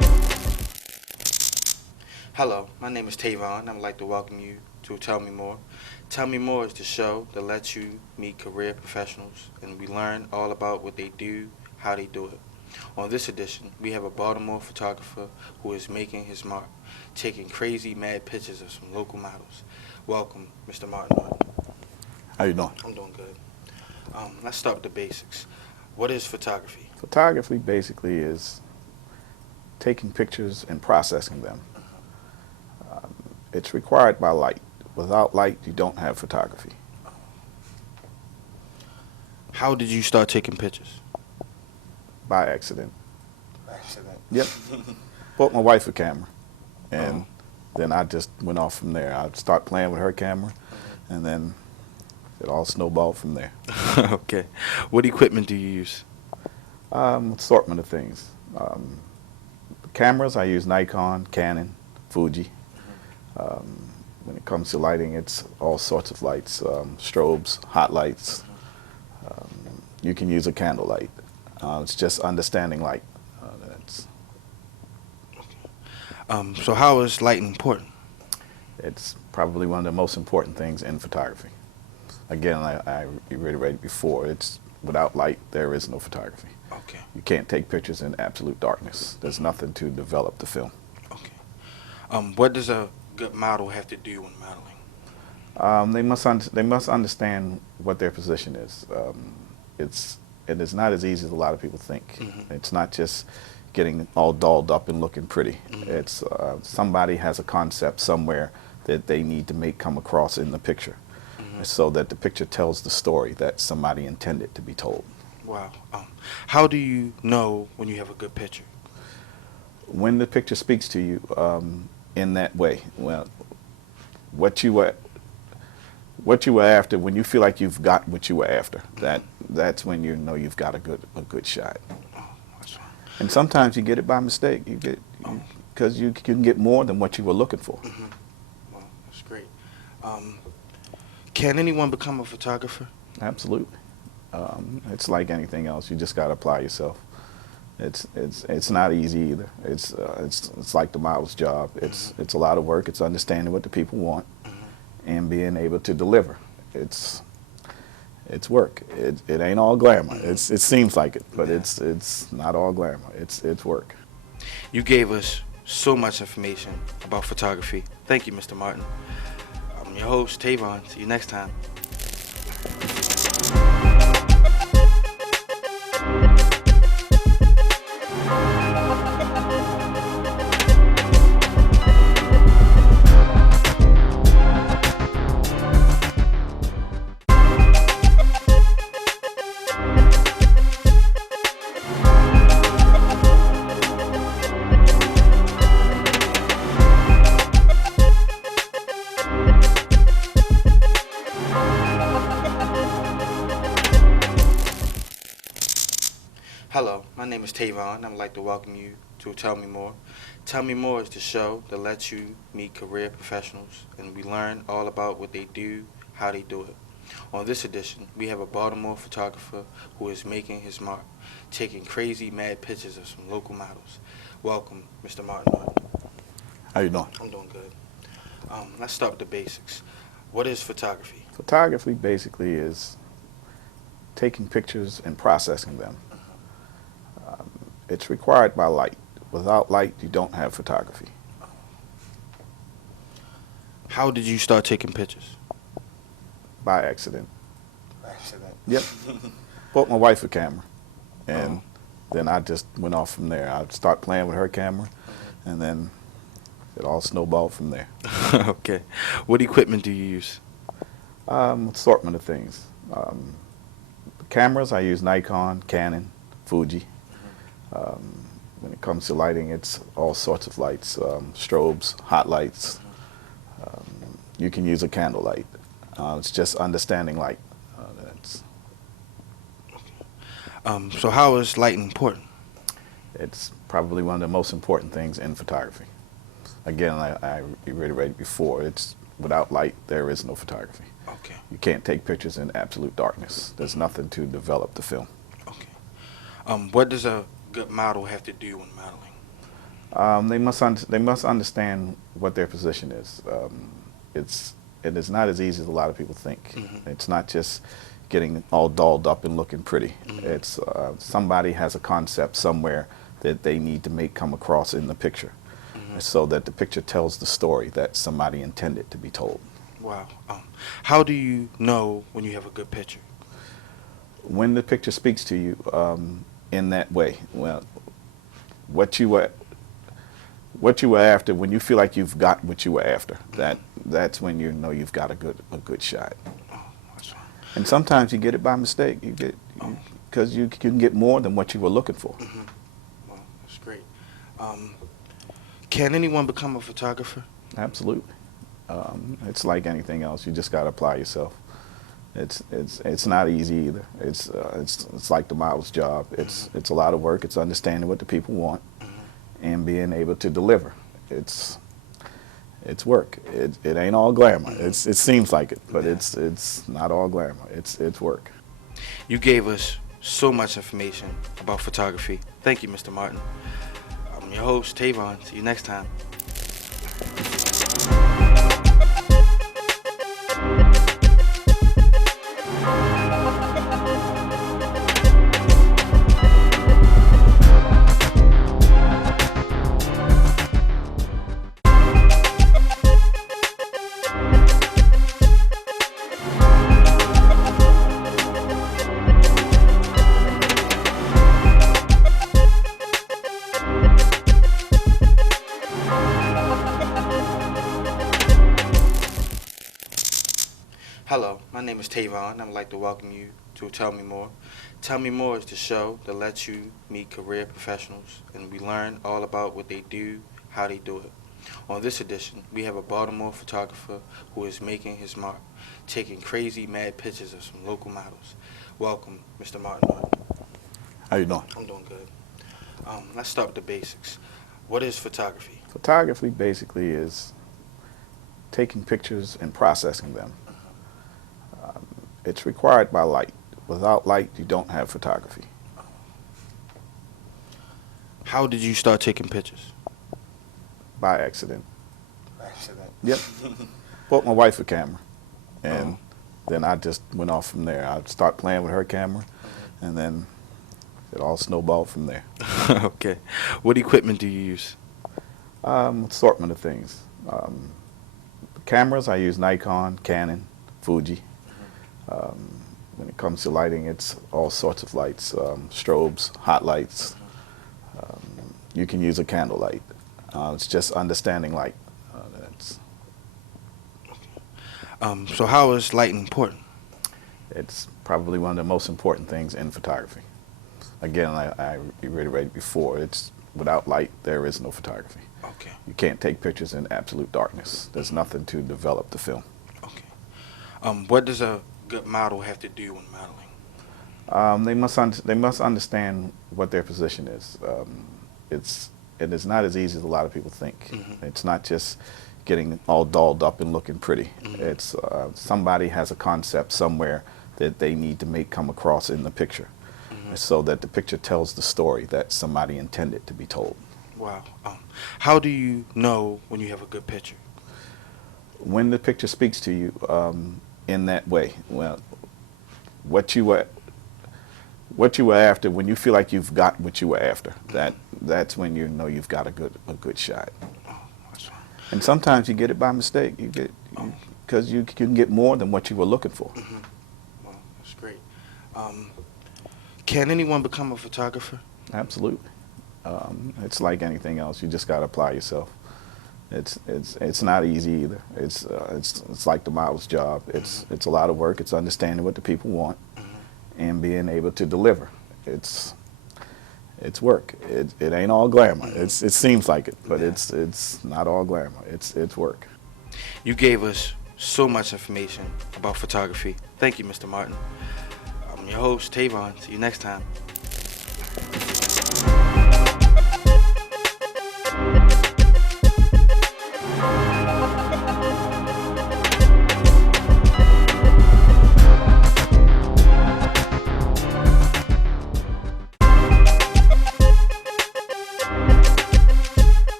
is Tavon, and I'd like to welcome you to Tell Me More. Tell Me More is the show that lets you meet career professionals and we learn all about what they do, how they do it. On this edition, we have a Baltimore photographer who is making his mark, taking crazy mad pictures of some local models. Welcome, Mr. Martin. How you doing? I'm doing good. Let's start with the basics. What is photography? Photography basically is taking pictures and processing them. It's required by light. Without light, you don't have photography. How did you start taking pictures? By accident. Accident. Yep. Bought my wife a camera, and then I just went off from there. I'd start playing with her camera, and then it all snowballed from there. Okay. What equipment do you use? Assortment of things. Cameras, I use Nikon, Canon, Fuji. When it comes to lighting, it's all sorts of lights, strobes, hot lights. You can use a candle light. It's just understanding light. So how is lighting important? It's probably one of the most important things in photography. Again, I reiterated before, it's without light, there is no photography. Okay. You can't take pictures in absolute darkness. There's nothing to develop the film. Okay. What does a good model have to do when modeling? They must understand what their position is. It is not as easy as a lot of people think. It's not just getting all dolled up and looking pretty. It's somebody has a concept somewhere that they need to make come across in the picture, so that the picture tells the story that somebody intended to be told. Wow. How do you know when you have a good picture? When the picture speaks to you in that way, well, what you were after, when you feel like you've got what you were after, that's when you know you've got a good shot. Oh, that's fine. And sometimes you get it by mistake. You get because you can get more than what you were looking for. Well, that's great. Can anyone become a photographer? Absolutely. It's like anything else. You just got to apply yourself. It's not easy either. It's like the model's job. It's a lot of work. It's understanding what the people want and being able to deliver. It's work. It ain't all glamour. It seems like it, but it's not all glamour. It's work. You gave us so much information about photography. Thank you, Mr. Martin. I'm your host, Tavon. See you next time. Hello, my name is Tavon, and I'd like to welcome you to Tell Me More. Tell Me More is the show that lets you meet career professionals and we learn all about what they do, how they do it. On this edition, we have a Baltimore photographer who is making his mark, taking crazy mad pictures of some local models. Welcome, Mr. Martin. How you doing? I'm doing good. Let's start with the basics. What is photography? Photography basically is taking pictures and processing them. It's required by light. Without light, you don't have photography. How did you start taking pictures? By accident. Accident. Yep. Bought my wife a camera, and then I just went off from there. I'd start playing with her camera, and then it all snowballed from there. Okay. What equipment do you use? Assortment of things. Cameras, I use Nikon, Canon, Fuji. When it comes to lighting, it's all sorts of lights, strobes, hot lights. You can use a candle light. It's just understanding light. So how is lighting important? It's probably one of the most important things in photography. Again, I reiterated before, it's without light, there is no photography. Okay. You can't take pictures in absolute darkness. There's nothing to develop the film. Okay. What does a good model have to do when modeling? They must understand what their position is. It is not as easy as a lot of people think. It's not just getting all dolled up and looking pretty. It's somebody has a concept somewhere that they need to make come across in the picture, so that the picture tells the story that somebody intended to be told. Wow. How do you know when you have a good picture? When the picture speaks to you in that way, well, what you were after, when you feel like you've got what you were after, that's when you know you've got a good shot. Oh, that's fine. And sometimes you get it by mistake. You get because you can get more than what you were looking for. Well, that's great. Can anyone become a photographer? Absolutely. It's like anything else. You just got to apply yourself. It's not easy either. It's like the model's job. It's a lot of work. It's understanding what the people want and being able to deliver. It's work. It ain't all glamour. It seems like it, but it's not all glamour. It's work. You gave us so much information about photography. Thank you, Mr. Martin. I'm your host, Tavon. See you next time. Hello, my name is Tavon. I'd like to welcome you to Tell Me More. Tell Me More is the show that lets you meet career professionals and we learn all about what they do, how they do it. On this edition, we have a Baltimore photographer who is making his mark, taking crazy mad pictures of some local models. Welcome, Mr. Martin. How you doing? I'm doing good. Let's start with the basics. What is photography? Photography basically is taking pictures and processing them. It's required by light. Without light, you don't have photography. How did you start taking pictures? By accident. Accident. Yep. Bought my wife a camera, and then I just went off from there. I start playing with her camera, and then it all snowballed from there. Okay. What equipment do you use? Assortment of things. Cameras, I use Nikon, Canon, Fuji. When it comes to lighting, it's all sorts of lights, strobes, hot lights. You can use a candle light. It's just understanding light. So how is lighting important? It's probably one of the most important things in photography. Again, I reiterated before, it's without light, there is no photography. Okay. You can't take pictures in absolute darkness. There's nothing to develop the film. Okay. What does a good model have to do when modeling? They must understand what their position is. It is not as easy as a lot of people think. It's not just getting all dolled up and looking pretty. It's somebody has a concept somewhere that they need to make come across in the picture, so that the picture tells the story that somebody intended to be told. Wow. How do you know when you have a good picture? When the picture speaks to you in that way, well, what you were after, when you feel like you've got what you were after, that's when you know you've got a good shot. Oh, that's fine. And sometimes you get it by mistake. You get because you can get more than what you were looking for. Well, that's great. Can anyone become a photographer? Absolutely. It's like anything else. You just got to apply yourself. It's not easy either. It's like the model's job. It's a lot of work. It's understanding what the people want and being able to deliver. It's work. It ain't all glamour. It seems like it, but it's not all glamour. It's work. You gave us so much information about photography. Thank you, Mr. Martin. I'm your host, Tavon. See you next time.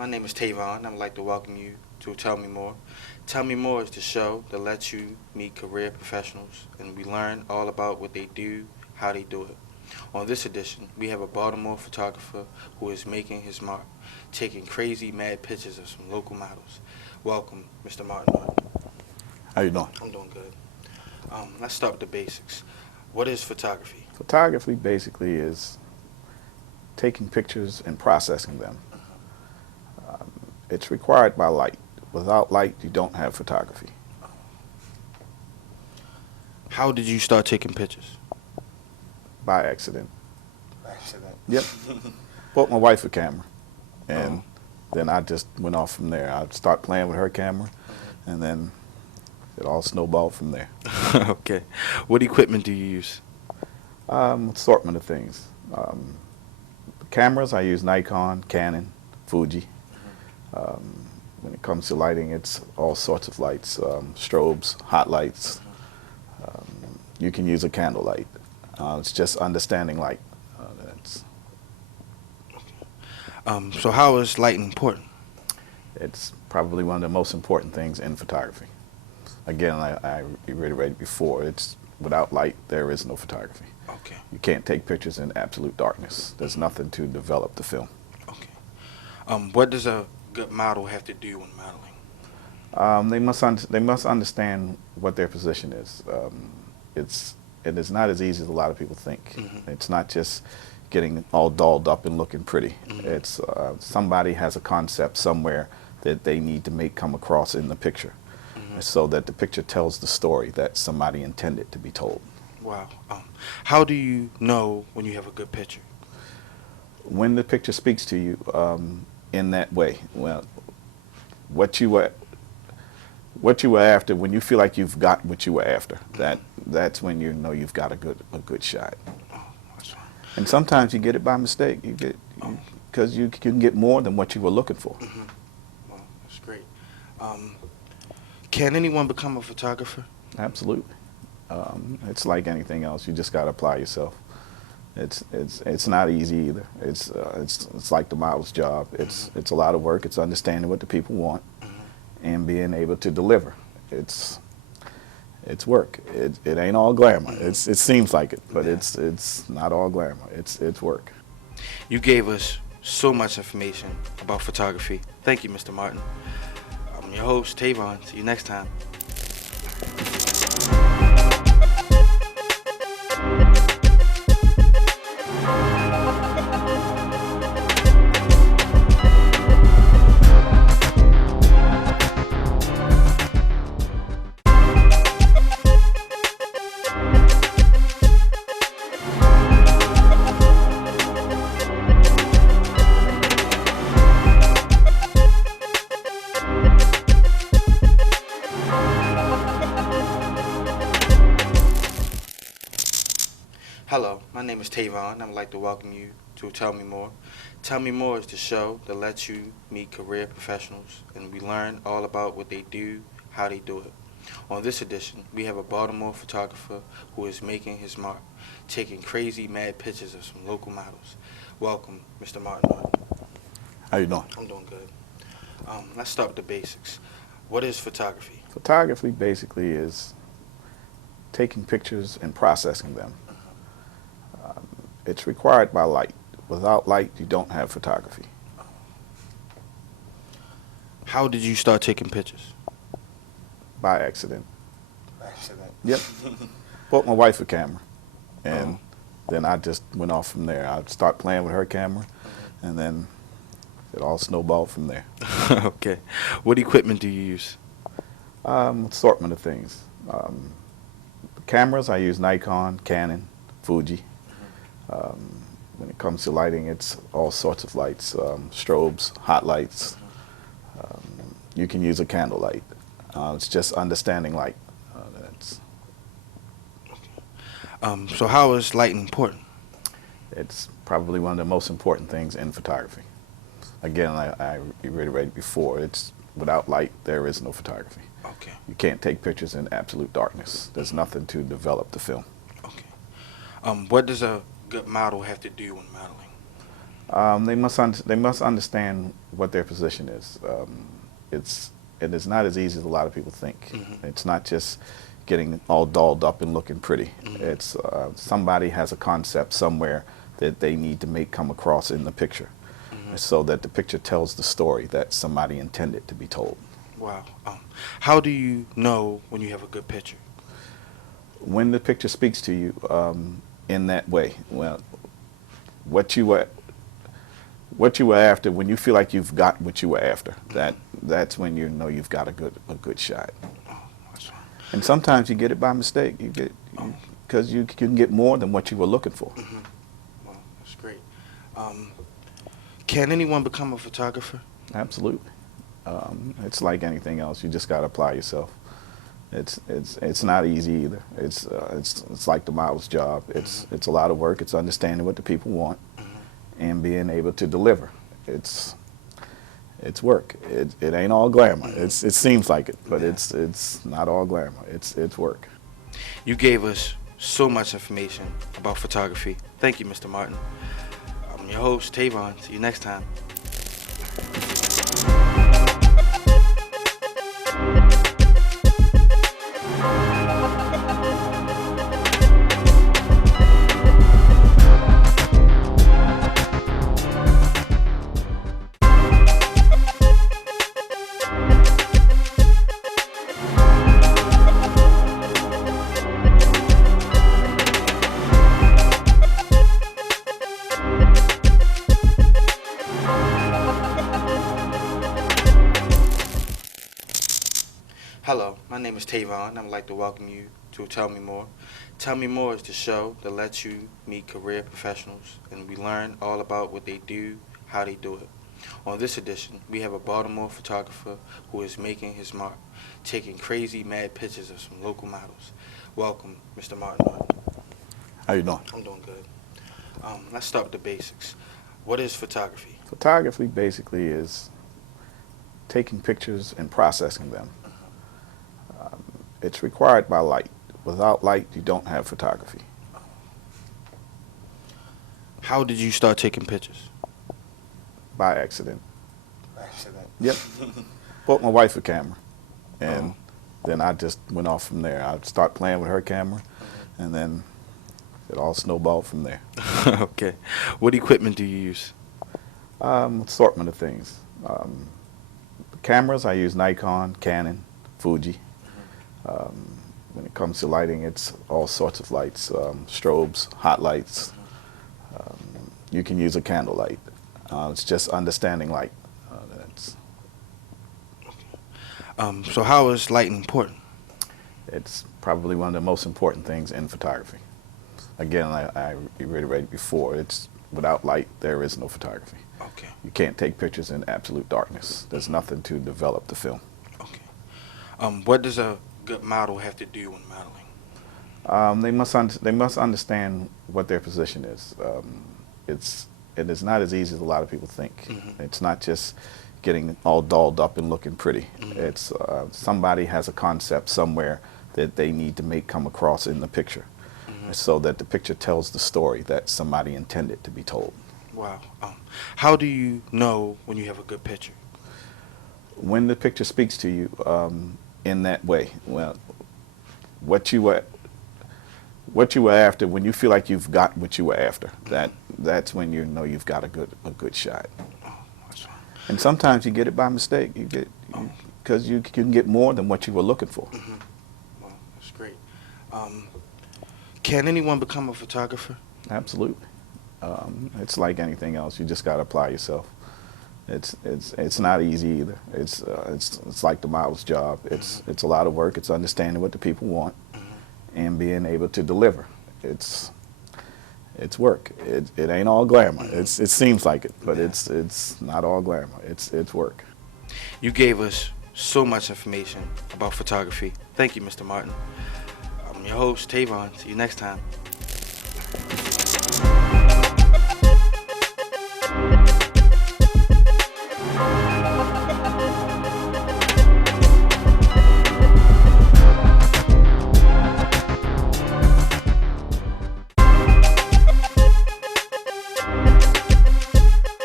my name is Tavon, and I'd like to welcome you to Tell Me More. Tell Me More is the show that lets you meet career professionals and we learn all about what they do, how they do it. On this edition, we have a Baltimore photographer who is making his mark, taking crazy mad pictures of some local models. Welcome, Mr. Martin. How you doing? I'm doing good. Let's start with the basics. What is photography? Photography basically is taking pictures and processing them. It's required by light. Without light, you don't have photography. How did you start taking pictures? By accident. Accident. Yep. Bought my wife a camera, and then I just went off from there. I start playing with her camera, and then it all snowballed from there. Okay. What equipment do you use? Assortment of things. Cameras, I use Nikon, Canon, Fuji. When it comes to lighting, it's all sorts of lights, strobes, hot lights. You can use a candle light. It's just understanding light. So how is lighting important? It's probably one of the most important things in photography. Again, I reiterated before, it's without light, there is no photography. Okay. You can't take pictures in absolute darkness. There's nothing to develop the film. Okay. What does a good model have to do when modeling? They must understand what their position is. It is not as easy as a lot of people think. It's not just getting all dolled up and looking pretty. It's somebody has a concept somewhere that they need to make come across in the picture, so that the picture tells the story that somebody intended to be told. Wow. How do you know when you have a good picture? When the picture speaks to you in that way, well, what you were after, when you feel like you've got what you were after, that's when you know you've got a good shot. Oh, that's fine. And sometimes you get it by mistake. Because you can get more than what you were looking for. Well, that's great. Can anyone become a photographer? Absolutely. It's like anything else. You just got to apply yourself. It's not easy either. It's like the model's job. It's a lot of work. It's understanding what the people want and being able to deliver. It's work. It ain't all glamour. It seems like it, but it's not all glamour. It's work. You gave us so much information about photography. Thank you, Mr. Martin. I'm your host, Tavon. See you next time. Hello, my name is Tavon, and I'd like to welcome you to Tell Me More. Tell Me More is the show that lets you meet career professionals and we learn all about what they do, how they do it. On this edition, we have a Baltimore photographer who is making his mark, taking crazy mad pictures of some local models. Welcome, Mr. Martin. How you doing? I'm doing good. Let's start with the basics. What is photography? Photography basically is taking pictures and processing them. It's required by light. Without light, you don't have photography. How did you start taking pictures? By accident. Accident. Yep. Bought my wife a camera, and then I just went off from there. I start playing with her camera, and then it all snowballed from there. Okay. What equipment do you use? Assortment of things. Cameras, I use Nikon, Canon, Fuji. When it comes to lighting, it's all sorts of lights, strobes, hot lights. You can use a candle light. It's just understanding light. So how is lighting important? It's probably one of the most important things in photography. Again, I reiterated before, it's without light, there is no photography. Okay. You can't take pictures in absolute darkness. There's nothing to develop the film. Okay. What does a good model have to do when They must understand what their position is. It is not as easy as a lot of people think. It's not just getting all dolled up and looking pretty. It's somebody has a concept somewhere that they need to make come across in the picture, so that the picture tells the story that somebody intended to be told. Wow. How do you know when you have a good picture? When the picture speaks to you in that way, well, what you were after, when you feel like you've got what you were after, that's when you know you've got a good shot. Oh, that's fine. And sometimes you get it by mistake. You get because you can get more than what you were looking for. Well, that's great. Can anyone become a photographer? Absolutely. It's like anything else. You just got to apply yourself. It's not easy either. It's like the model's job. It's a lot of work. It's understanding what the people want and being able to deliver. It's work. It ain't all glamour. It seems like it, but it's not all glamour. It's work. You gave us so much information about photography. Thank you, Mr. Martin. I'm your host, Tavon. See you next time. Hello, my name is Tavon. I'd like to welcome you to Tell Me More. Tell Me More is the show that lets you meet career professionals and we learn all about what they do, how they do it. On this edition, we have a Baltimore photographer who is making his mark, taking crazy mad pictures of some local models. Welcome, Mr. Martin. How you doing? I'm doing good. Let's start with the basics. What is photography? Photography basically is taking pictures and processing them. It's required by light. Without light, you don't have photography. How did you start taking pictures? By accident. Accident. Yep. Bought my wife a camera, and then I just went off from there. I'd start playing with her camera, and then it all snowballed from there. Okay. What equipment do you use? Assortment of things. Cameras, I use Nikon, Canon, Fuji. When it comes to lighting, it's all sorts of lights, strobes, hot lights. You can use a candle light. It's just understanding light. So how is lighting important? It's probably one of the most important things in photography. Again, I reiterated before, it's without light, there is no photography. Okay. You can't take pictures in absolute darkness. There's nothing to develop the film. Okay. What does a good model have to do when modeling? They must understand what their position is. It is not as easy as a lot of people think. It's not just getting all dolled up and looking pretty. It's somebody has a concept somewhere that they need to make come across in the picture, so that the picture tells the story that somebody intended to be told. Wow. How do you know when you have a good picture? When the picture speaks to you in that way, well, what you were after, when you feel like you've got what you were after, that's when you know you've got a good shot. Oh, that's fine. And sometimes you get it by mistake. You get because you can get more than what you were looking for. Well, that's great. Can anyone become a photographer? Absolutely. It's like anything else. You just got to apply yourself. It's not easy either. It's like the model's job. It's a lot of work. It's understanding what the people want and being able to deliver. It's work. It ain't all glamour. It seems like it, but it's not all glamour. It's work. You gave us so much information about photography. Thank you, Mr. Martin. I'm your host, Tavon. See you next time.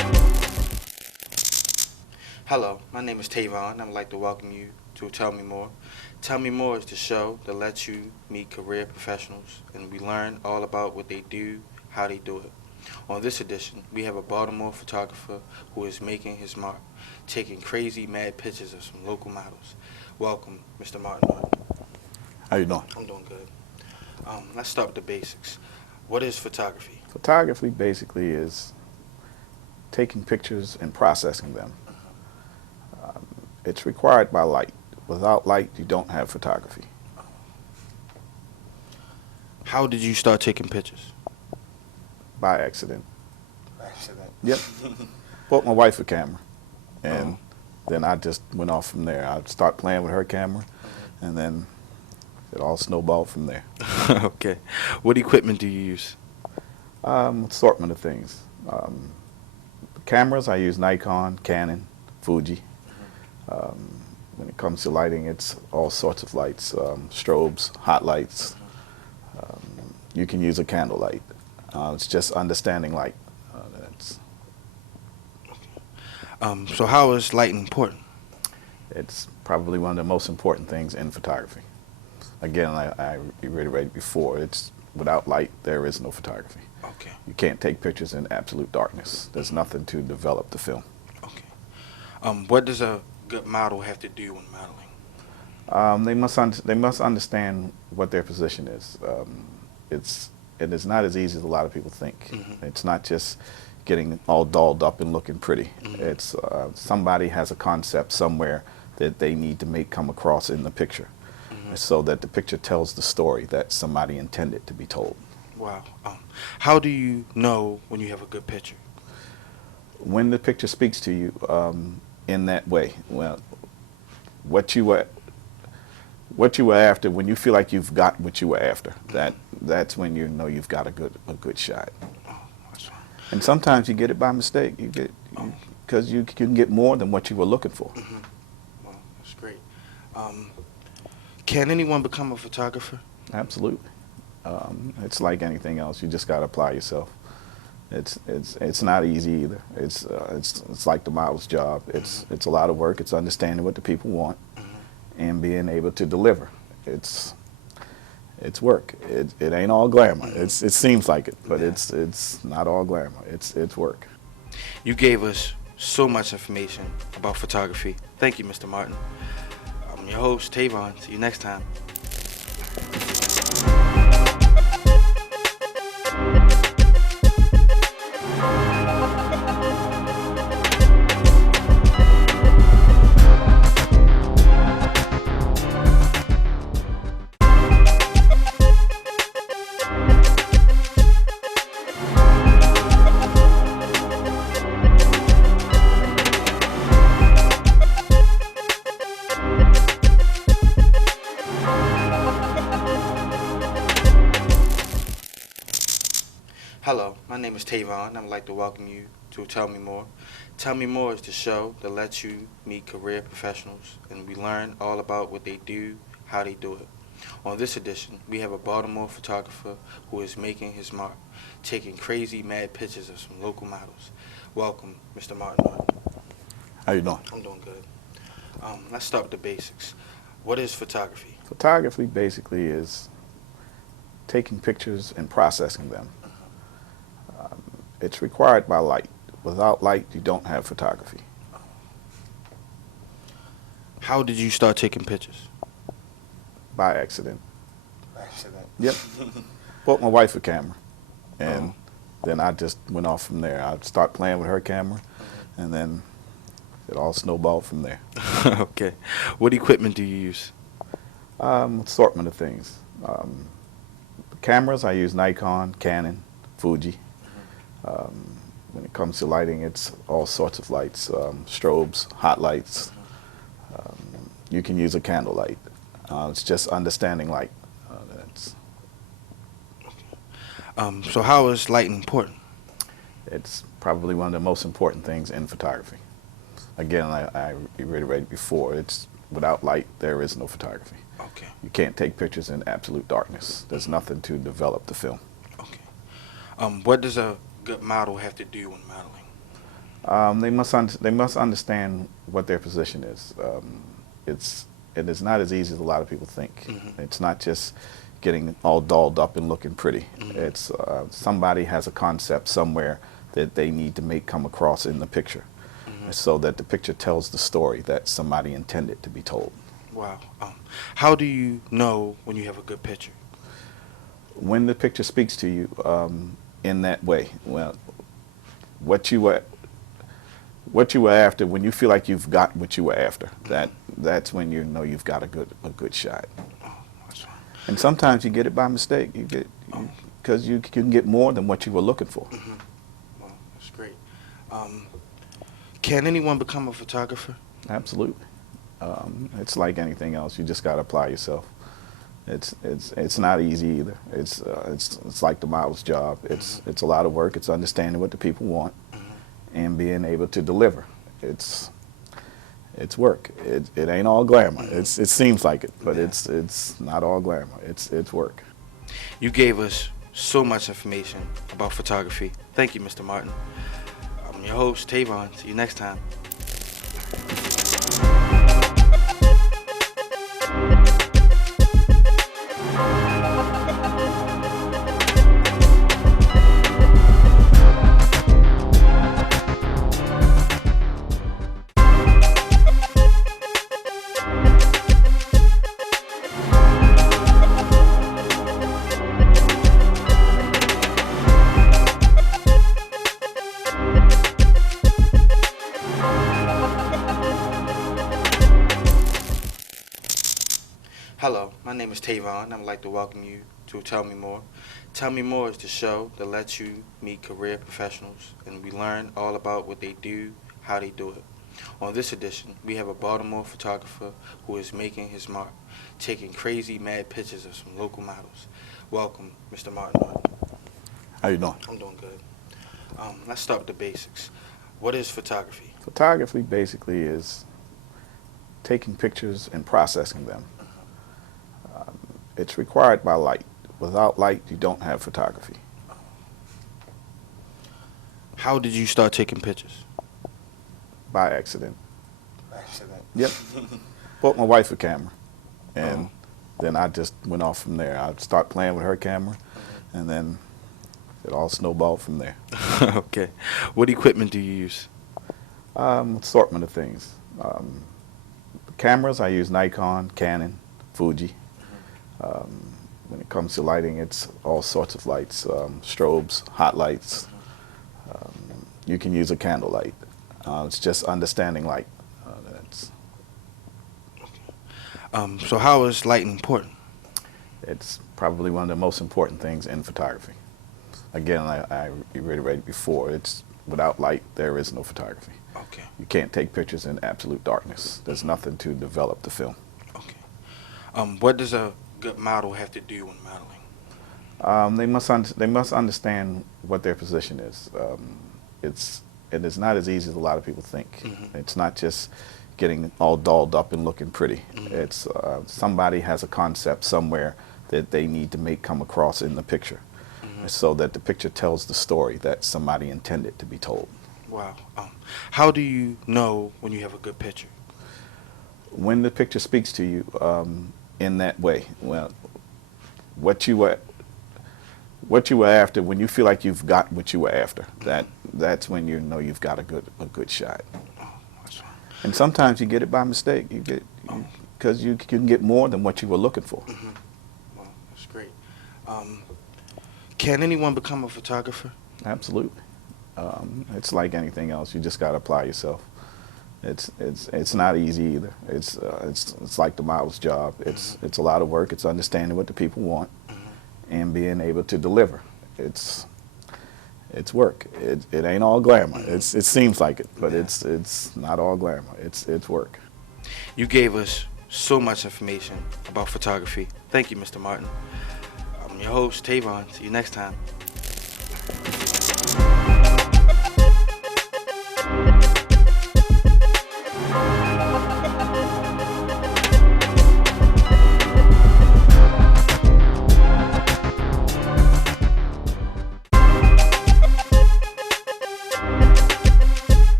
Hello, my name is Tavon, and I'd like to welcome you to Tell Me More. Tell Me More is the show that lets you meet career professionals and we learn all about what they do, how they do it. On this edition, we have a Baltimore photographer who is making his mark, taking crazy mad pictures of some local models. Welcome, Mr. Martin. How you doing? I'm doing good. Let's start with the basics. What is photography? Photography basically is taking pictures and processing them. It's required by light. Without light, you don't have photography. How did you start taking pictures? By accident. Accident. Yep. Bought my wife a camera, and then I just went off from there. I start playing with her camera, and then it all snowballed from there. Okay. What equipment do you use? Assortment of things. Cameras, I use Nikon, Canon, Fuji. When it comes to lighting, it's all sorts of lights, strobes, hot lights. You can use a candle light. It's just understanding light. So how is lighting important? It's probably one of the most important things in photography. Again, I reiterated before, it's without light, there is no photography. Okay. You can't take pictures in absolute darkness. There's nothing to develop the film. Okay. What does a good model have to do when modeling? They must understand what their position is. It is not as easy as a lot of people think. It's not just getting all dolled up and looking pretty. It's somebody has a concept somewhere that they need to make come across in the picture, so that the picture tells the story that somebody intended to be told. Wow. How do you know when you have a good picture? When the picture speaks to you in that way, well, what you were after, when you feel like you've got what you were after, that's when you know you've got a good shot. Oh, that's fine. And sometimes you get it by mistake. You get because you can get more than what you were looking for. Well, that's great. Can anyone become a photographer? Absolutely. It's like anything else. You just got to apply yourself. It's not easy either. It's like the model's job. It's a lot of work. It's understanding what the people want and being able to deliver. It's work. It ain't all glamour. It seems like it, but it's not all glamour. It's work. You gave us so much information about photography. Thank you, Mr. Martin. I'm your host, Tavon. See you next time. Hello, my name is Tavon, and I'd like to welcome you to Tell Me More. Tell Me More is the show that lets you meet career professionals and we learn all about what they do, how they do it. On this edition, we have a Baltimore photographer who is making his mark, taking crazy mad pictures of some local models. Welcome, Mr. Martin. How you doing? I'm doing good. Let's start with the basics. What is photography? Photography basically is taking pictures and processing them. It's required by light. Without light, you don't have photography. How did you start taking pictures? By accident. Accident. Yep. Bought my wife a camera, and then I just went off from there. I start playing with her camera, and then it all snowballed from there. Okay. What equipment do you use? Assortment of things. Cameras, I use Nikon, Canon, Fuji. When it comes to lighting, it's all sorts of lights, strobes, hot lights. You can use a candle light. It's just understanding light. So how is lighting important? It's probably one of the most important things in photography. Again, I reiterated before, it's without light, there is no photography. Okay. You can't take pictures in absolute darkness. There's nothing to develop the film. Okay. What does a good model have to do when modeling? They must understand what their position is. It is not as easy as a lot of people think. It's not just getting all dolled up and looking pretty. It's somebody has a concept somewhere that they need to make come across in the picture, so that the picture tells the story that somebody intended to be told. Wow. How do you know when you have a good picture? When the picture speaks to you in that way, well, what you were after, when you feel like you've got what you were after, that's when you know you've got a good shot. Oh, that's fine. And sometimes you get it by mistake. You get because you can get more than what you were looking for. Well, that's great. Can anyone become a photographer? Absolutely. It's like anything else. You just got to apply yourself. It's not easy either. It's like the model's job. It's a lot of work. It's understanding what the people want and being able to deliver. It's work. It ain't all glamour. It seems like it, but it's not all glamour. It's work. You gave us so much information about photography. Thank you, Mr. Martin. I'm your host, Tavon. See you next time. Hello, my name is Tavon. I'd like to welcome you to Tell Me More. Tell Me More is the show that lets you meet career professionals and we learn all about what they do, how they do it. On this edition, we have a Baltimore photographer who is making his mark, taking crazy mad pictures of some local models. Welcome, Mr. Martin. How you doing? I'm doing good. Let's start with the basics. What is photography? Photography basically is taking pictures and processing them. It's required by light. Without light, you don't have photography. How did you start taking pictures? By accident. Accident. Yep. Bought my wife a camera, and then I just went off from there. I start playing with her camera, and then it all snowballed from there. Okay. What equipment do you use? Assortment of things. Cameras, I use Nikon, Canon, Fuji. When it comes to lighting, it's all sorts of lights, strobes, hot lights. You can use a candle light. It's just understanding light. So how is lighting important? It's probably one of the most important things in photography. Again, I reiterated before, it's without light, there is no photography. Okay. You can't take pictures in absolute darkness. There's nothing to develop the film. Okay. What does a good model have to do when modeling? They must understand what their position is. It is not as easy as a lot of people think. It's not just getting all dolled up and looking pretty. It's somebody has a concept somewhere that they need to make come across in the picture, so that the picture tells the story that somebody intended to be told. Wow. How do you know when you have a good picture? When the picture speaks to you in that way, well, what you were after, when you feel like you've got what you were after, that's when you know you've got a good shot. Oh, that's fine. And sometimes you get it by mistake. You get because you can get more than what you were looking for. Well, that's great. Can anyone become a photographer? Absolutely. It's like anything else. You just got to apply yourself. It's not easy either. It's like the model's job. It's a lot of work. It's understanding what the people want and being able to deliver. It's work. It ain't all glamour. It seems like it, but it's not all glamour. It's work. You gave us so much information about photography. Thank you, Mr. Martin. I'm your host, Tavon. See you next time.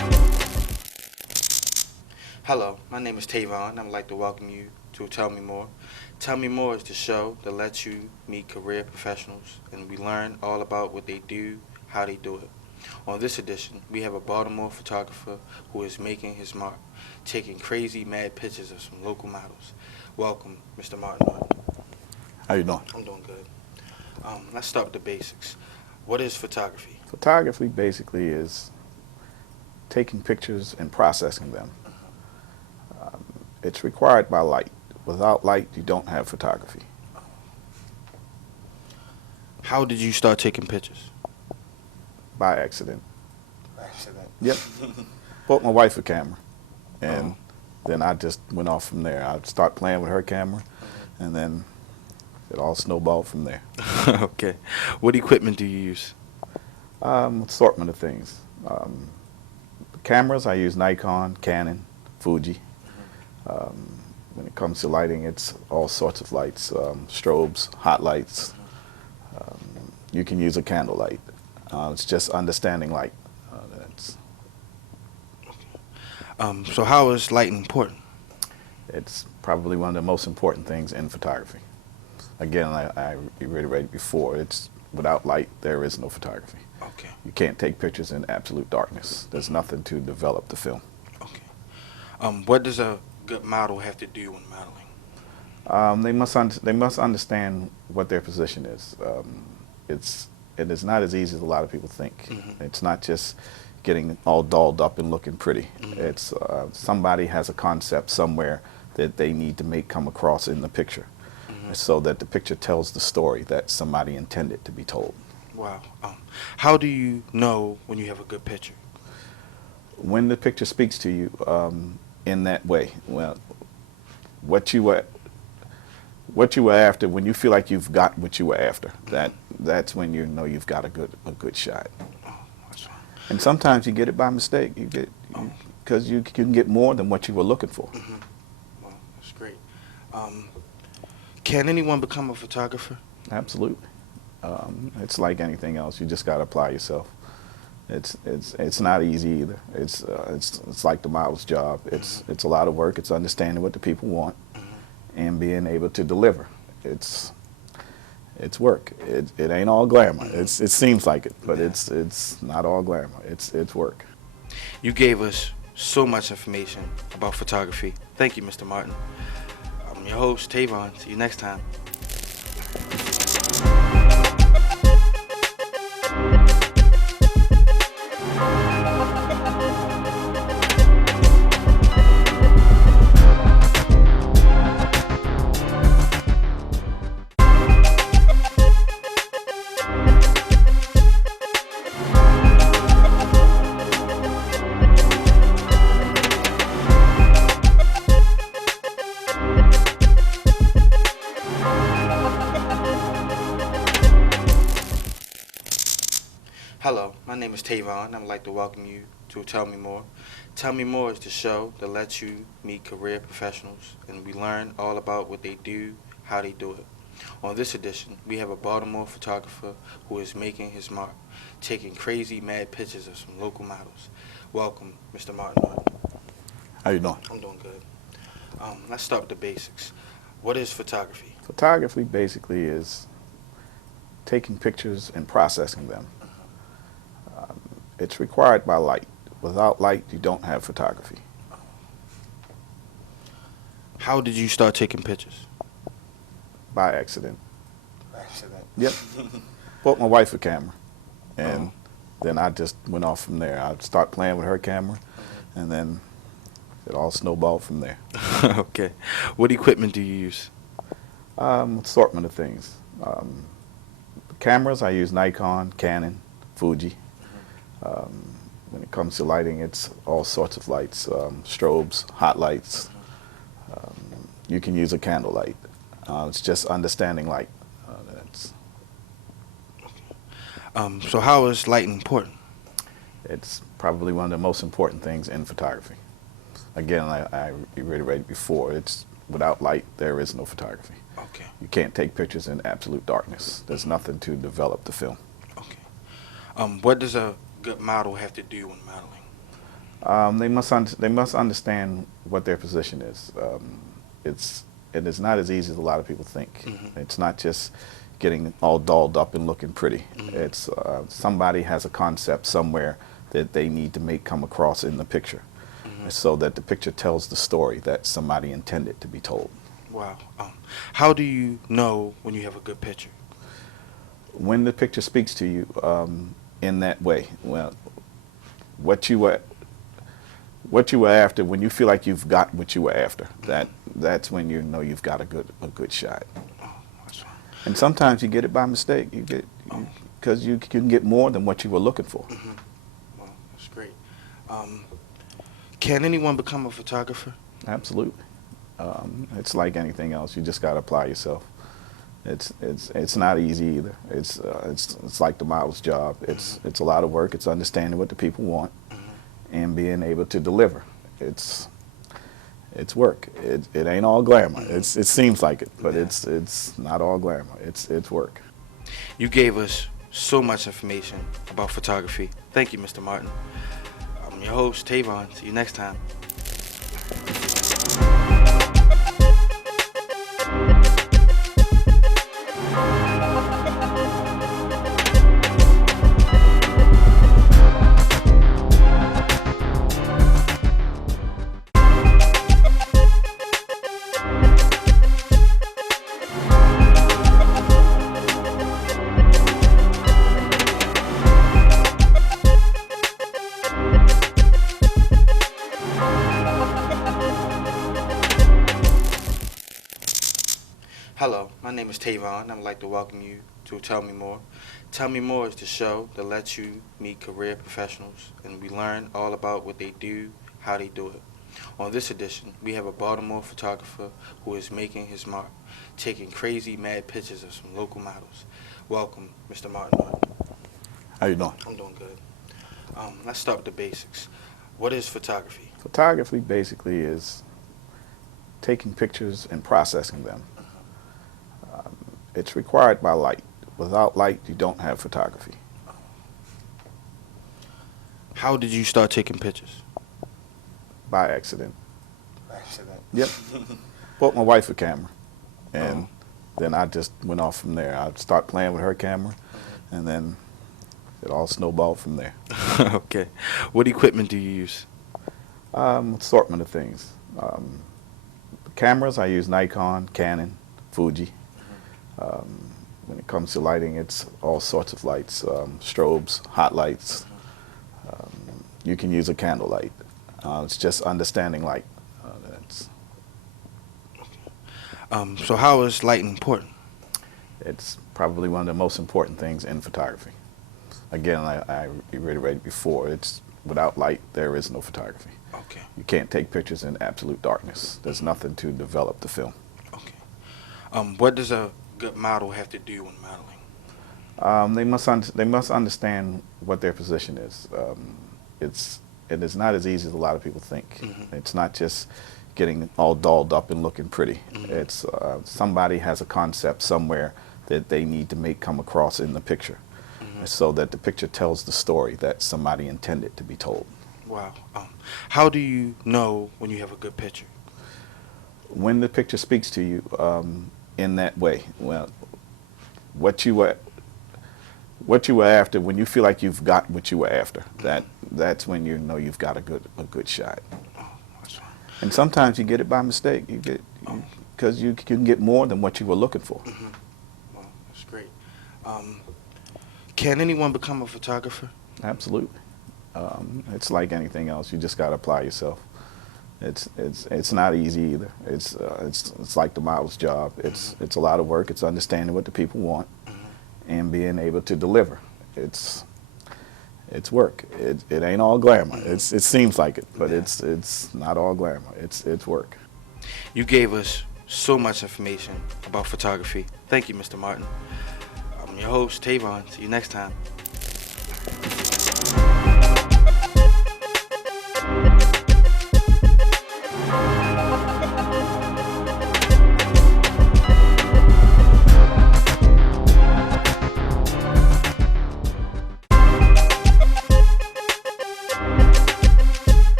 Hello, my name is Tavon. I'd like to welcome you to Tell Me More. Tell Me More is the show that lets you meet career professionals and we learn all about what they do, how they do it. On this edition, we have a Baltimore photographer who is making his mark, taking crazy mad pictures of some local models. Welcome, Mr. Martin. How you doing? I'm doing good. Let's start with the basics. What is photography? Photography basically is taking pictures and processing them. It's required by light. Without light, you don't have photography. How did you start taking pictures? By accident. Accident. Yep. Bought my wife a camera, and then I just went off from there. I'd start playing with her camera, and then it all snowballed from there. Okay. What equipment do you use? Assortment of things. Cameras, I use Nikon, Canon, Fuji. When it comes to lighting, it's all sorts of lights, strobes, hot lights. You can use a candle light. It's just understanding light. So how is lighting important? It's probably one of the most important things in photography. Again, I reiterated before, it's without light, there is no photography. Okay. You can't take pictures in absolute darkness. There's nothing to develop the film. Okay. What does a good model have to do when modeling? They must understand what their position is. It is not as easy as a lot of people think. It's not just getting all dolled up and looking pretty. It's somebody has a concept somewhere that they need to make come across in the picture, so that the picture tells the story that somebody intended to be told. Wow. How do you know when you have a good picture? When the picture speaks to you in that way, well, what you were after, when you feel like you've got what you were after, that's when you know you've got a good shot. Oh, that's fine. And sometimes you get it by mistake. You get because you can get more than what you were looking for. Well, that's great. Can anyone become a photographer? Absolutely. It's like anything else. You just got to apply yourself. It's not easy either. It's like the model's job. It's a lot of work. It's understanding what the people want and being able to deliver. It's work. It ain't all glamour. It seems like it, but it's not all glamour. It's work. You gave us so much information about photography. Thank you, Mr. Martin. I'm your host, Tavon. See you next time. Hello, my name is Tavon. I'd like to welcome you to Tell Me More. Tell Me More is the show that lets you meet career professionals and we learn all about what they do, how they do it. On this edition, we have a Baltimore photographer who is making his mark, taking crazy mad pictures of some local models. Welcome, Mr. Martin. How you doing? I'm doing good. Let's start with the basics. What is photography? Photography basically is taking pictures and processing them. It's required by light. Without light, you don't have photography. How did you start taking pictures? By accident. Accident. Yep. Bought my wife a camera, and then I just went off from there. I'd start playing with her camera, and then it all snowballed from there. Okay. What equipment do you use? Assortment of things. Cameras, I use Nikon, Canon, Fuji. When it comes to lighting, it's all sorts of lights, strobes, hot lights. You can use a candle light. It's just understanding light. So how is lighting important? It's probably one of the most important things in photography. Again, I reiterated before, it's without light, there is no photography. Okay. You can't take pictures in absolute darkness. There's nothing to develop the film. Okay. What does a good model have to do when modeling? They must understand what their position is. It is not as easy as a lot of people think. It's not just getting all dolled up and looking pretty. It's somebody has a concept somewhere that they need to make come across in the picture, so that the picture tells the story that somebody intended to be told. Wow. How do you know when you have a good picture? When the picture speaks to you in that way, well, what you were after, when you feel like you've got what you were after, that's when you know you've got a good shot. Oh, that's fine. And sometimes you get it by mistake. You get because you can get more than what you were looking for. Well, that's great. Can anyone become a photographer? Absolutely. It's like anything else. You just got to apply yourself. It's not easy either. It's like the model's job. It's a lot of work. It's understanding what the people want and being able to deliver. It's work. It ain't all glamour. It seems like it, but it's not all glamour. It's work. You gave us so much information about photography. Thank you, Mr. Martin. I'm your host, Tavon. See you next time. Hello, my name is Tavon. I'd like to welcome you to Tell Me More. Tell Me More is the show that lets you meet career professionals and we learn all about what they do, how they do it. On this edition, we have a Baltimore photographer who is making his mark, taking crazy mad pictures of some local models. Welcome, Mr. Martin. How you doing? I'm doing good. Let's start with the basics. What is photography? Photography basically is taking pictures and processing them. It's required by light. Without light, you don't have photography. How did you start taking pictures? By accident. Accident. Yep. Bought my wife a camera, and then I just went off from there. I'd start playing with her camera, and then it all snowballed from there. Okay. What equipment do you use? Assortment of things. Cameras, I use Nikon, Canon, Fuji. When it comes to lighting, it's all sorts of lights, strobes, hot lights. You can use a candle light. It's just understanding light. So how is lighting important? It's probably one of the most important things in photography. Again, I reiterated before, it's without light, there is no photography. Okay. You can't take pictures in absolute darkness. There's nothing to develop the film. Okay. What does a good model have to do when modeling? They must understand what their position is. It is not as easy as a lot of people think. It's not just getting all dolled up and looking pretty. It's somebody has a concept somewhere that they need to make come across in the picture, so that the picture tells the story that somebody intended to be told. Wow. How do you know when you have a good picture? When the picture speaks to you in that way, well, what you were after, when you feel like you've got what you were after, that's when you know you've got a good shot. Oh, that's fine. And sometimes you get it by mistake. You get because you can get more than what you were looking for. Well, that's great. Can anyone become a photographer? Absolutely. It's like anything else. You just got to apply yourself. It's not easy either. It's like the model's job. It's a lot of work. It's understanding what the people want and being able to deliver. It's work. It ain't all glamour. It seems like it, but it's not all glamour. It's work. You gave us so much information about photography. Thank you, Mr. Martin. I'm your host, Tavon. See you next time.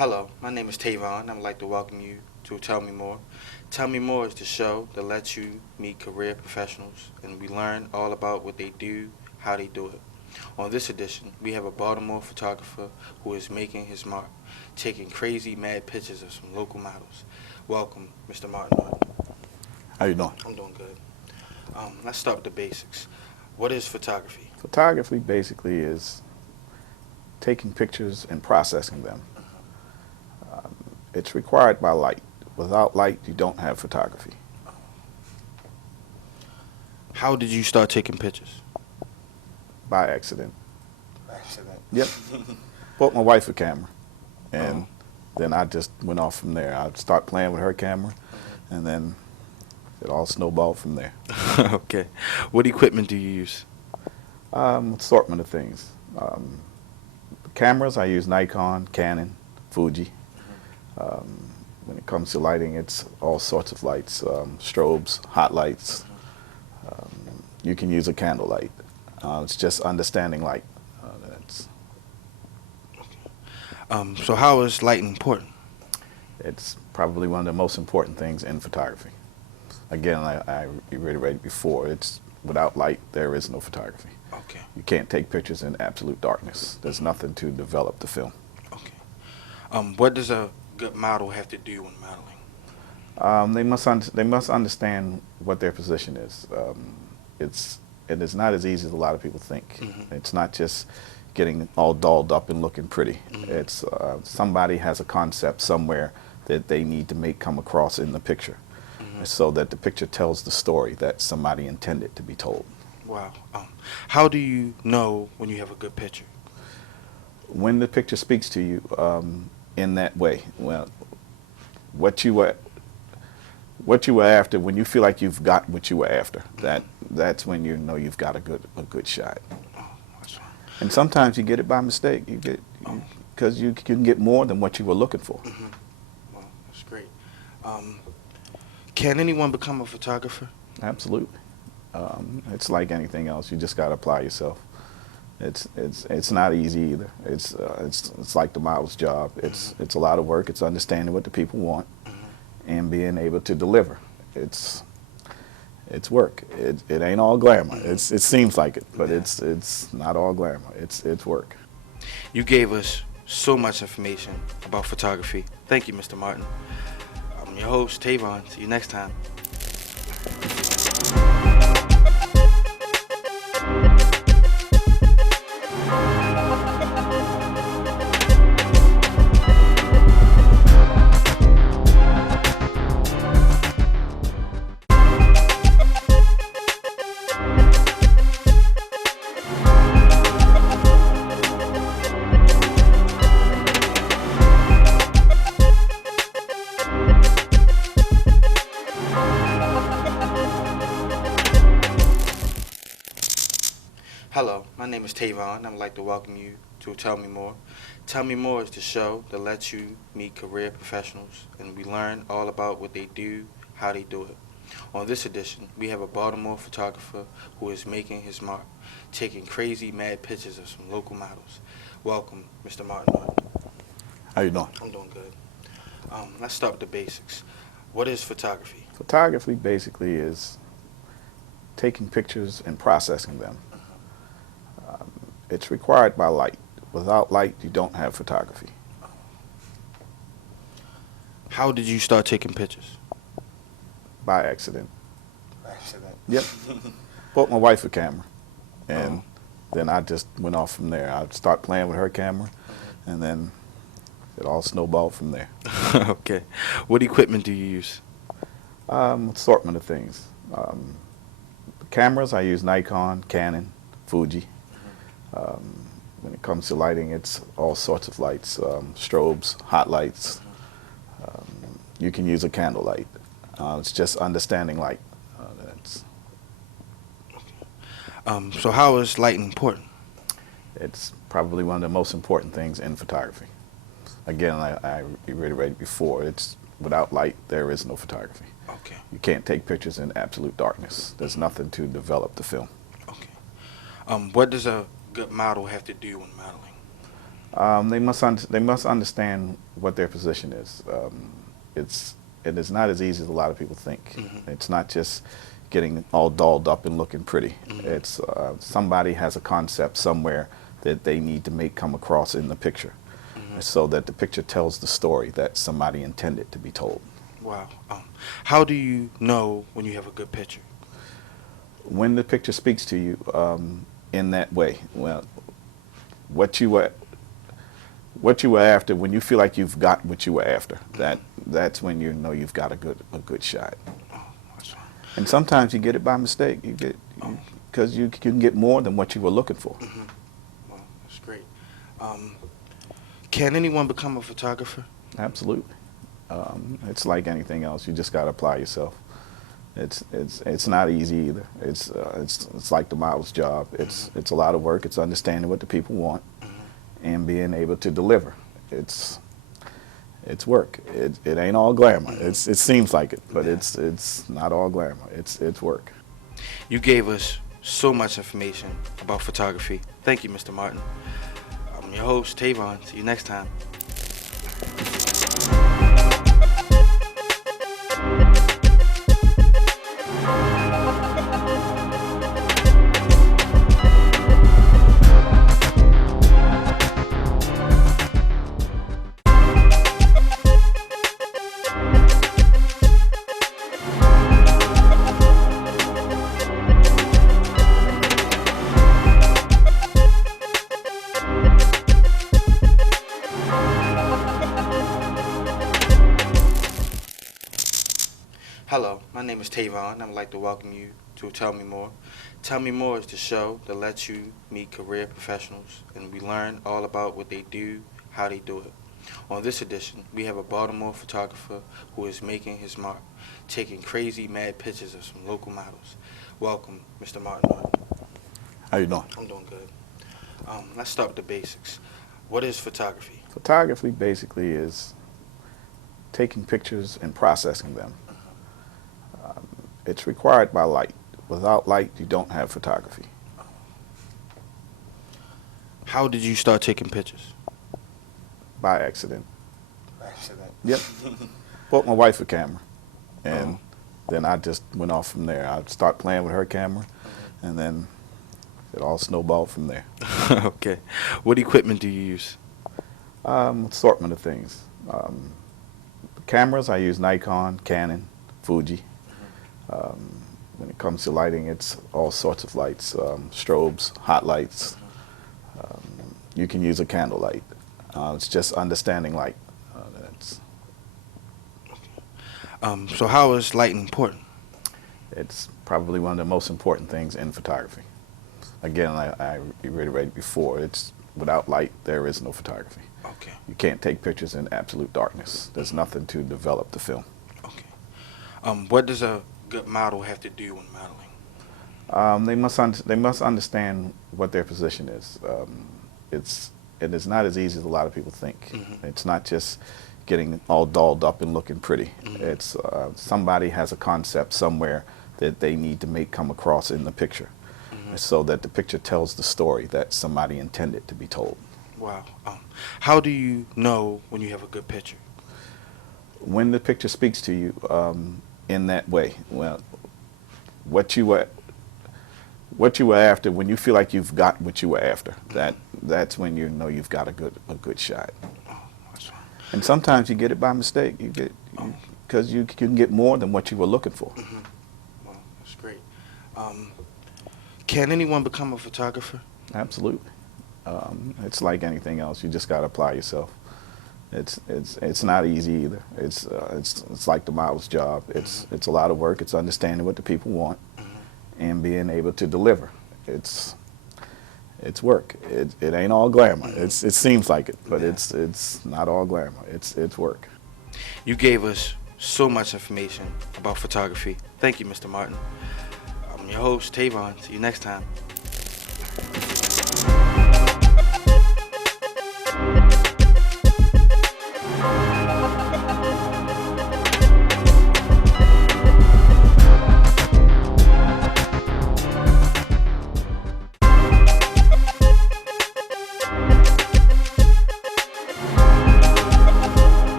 Hello, my name is Tavon. I'd like to welcome you to Tell Me More. Tell Me More is the show that lets you meet career professionals and we learn all about what they do, how they do it. On this edition, we have a Baltimore photographer who is making his mark, taking crazy mad pictures of some local models. Welcome, Mr. Martin. How you doing? I'm doing good. Let's start with the basics. What is photography? Photography basically is taking pictures and processing them. It's required by light. Without light, you don't have photography. How did you start taking pictures? By accident. Accident. Yep. Bought my wife a camera, and then I just went off from there. I'd start playing with her camera, and then it all snowballed from there. Okay. What equipment do you use? Assortment of things. Cameras, I use Nikon, Canon, Fuji. When it comes to lighting, it's all sorts of lights, strobes, hot lights. You can use a candle light. It's just understanding light. So how is lighting important? It's probably one of the most important things in photography. Again, I reiterated before, it's without light, there is no photography. Okay. You can't take pictures in absolute darkness. There's nothing to develop the film. Okay. What does a good model have to do when modeling? They must understand what their position is. It is not as easy as a lot of people think. It's not just getting all dolled up and looking pretty. It's somebody has a concept somewhere that they need to make come across in the picture, so that the picture tells the story that somebody intended to be told. Wow. How do you know when you have a good picture? When the picture speaks to you in that way, well, what you were after, when you feel like you've got what you were after, that's when you know you've got a good shot. Oh, that's fine. And sometimes you get it by mistake. You get because you can get more than what you were looking for. Well, that's great. Can anyone become a photographer? Absolutely. It's like anything else. You just got to apply yourself. It's not easy either. It's like the model's job. It's a lot of work. It's understanding what the people want and being able to deliver. It's work. It ain't all glamour. It seems like it, but it's not all glamour. It's work. You gave us so much information about photography. Thank you, Mr. Martin. I'm your host, Tavon. See you next time. Hello, my name is Tavon. I'd like to welcome you to Tell Me More. Tell Me More is the show that lets you meet career professionals and we learn all about what they do, how they do it. On this edition, we have a Baltimore photographer who is making his mark, taking crazy mad pictures of some local models. Welcome, Mr. Martin. How you doing? I'm doing good. Let's start with the basics. What is photography? Photography basically is taking pictures and processing them. It's required by light. Without light, you don't have photography. How did you start taking pictures? By accident. Accident. Yep. Bought my wife a camera, and then I just went off from there. I'd start playing with her camera, and then it all snowballed from there. Okay. What equipment do you use? Assortment of things. Cameras, I use Nikon, Canon, Fuji. When it comes to lighting, it's all sorts of lights, strobes, hot lights. You can use a candle light. It's just understanding light. So how is lighting important? It's probably one of the most important things in photography. Again, I reiterated before, it's without light, there is no photography. Okay. You can't take pictures in absolute darkness. There's nothing to develop the film. Okay. What does a good model have to do when modeling? They must understand what their position is. It is not as easy as a lot of people think. It's not just getting all dolled up and looking pretty. It's somebody has a concept somewhere that they need to make come across in the picture, so that the picture tells the story that somebody intended to be told. Wow. How do you know when you have a good picture? When the picture speaks to you in that way, well, what you were after, when you feel like you've got what you were after, that's when you know you've got a good shot. Oh, that's fine. And sometimes you get it by mistake. You get because you can get more than what you were looking for. Well, that's great. Can anyone become a photographer? Absolutely. It's like anything else. You just got to apply yourself. It's not easy either. It's like the model's job. It's a lot of work. It's understanding what the people want and being able to deliver. It's work. It ain't all glamour. It seems like it, but it's not all glamour. It's work. You gave us so much information about photography. Thank you, Mr. Martin. I'm your host, Tavon. See you next time. Hello, my name is Tavon. I'd like to welcome you to Tell Me More. Tell Me More is the show that lets you meet career professionals and we learn all about what they do, how they do it. On this edition, we have a Baltimore photographer who is making his mark, taking crazy mad pictures of some local models. Welcome, Mr. Martin. How you doing? I'm doing good. Let's start with the basics. What is photography? Photography basically is taking pictures and processing them. It's required by light. Without light, you don't have photography. How did you start taking pictures? By accident. Accident. Yep. Bought my wife a camera, and then I just went off from there. I start playing with her camera, and then it all snowballed from there. Okay. What equipment do you use? Assortment of things. Cameras, I use Nikon, Canon, Fuji. When it comes to lighting, it's all sorts of lights, strobes, hot lights. You can use a candle light. It's just understanding light. So how is lighting important? It's probably one of the most important things in photography. Again, I reiterated before, it's without light, there is no photography. Okay. You can't take pictures in absolute darkness. There's nothing to develop the film. Okay. What does a good model have to do when modeling? They must understand what their position is. It is not as easy as a lot of people think. It's not just getting all dolled up and looking pretty. It's somebody has a concept somewhere that they need to make come across in the picture, so that the picture tells the story that somebody intended to be told. Wow. How do you know when you have a good picture? When the picture speaks to you in that way, well, what you were after, when you feel like you've got what you were after, that's when you know you've got a good shot. Oh, that's fine. And sometimes you get it by mistake. You get because you can get more than what you were looking for. Well, that's great. Can anyone become a photographer? Absolutely. It's like anything else. You just got to apply yourself. It's not easy either. It's like the model's job. It's a lot of work. It's understanding what the people want and being able to deliver. It's work. It ain't all glamour. It seems like it, but it's not all glamour. It's work. You gave us so much information about photography. Thank you, Mr. Martin. I'm your host, Tavon. See you next time.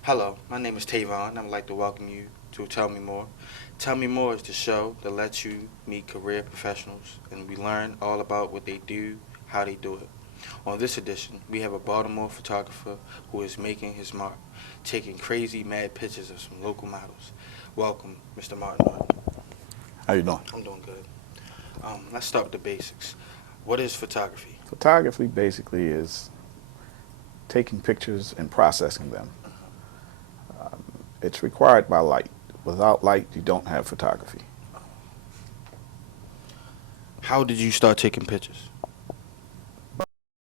Hello, my name is Tavon, and I'd like to welcome you to Tell Me More. Tell Me More is the show that lets you meet career professionals and we learn all about what they do, how they do it. On this edition, we have a Baltimore photographer who is making his mark, taking crazy mad pictures of some local models. Welcome, Mr. Martin Martin. How you doing? I'm doing good. Let's start with the basics. What is photography? Photography basically is taking pictures and processing them. It's required by light. Without light, you don't have photography. How did you start taking pictures?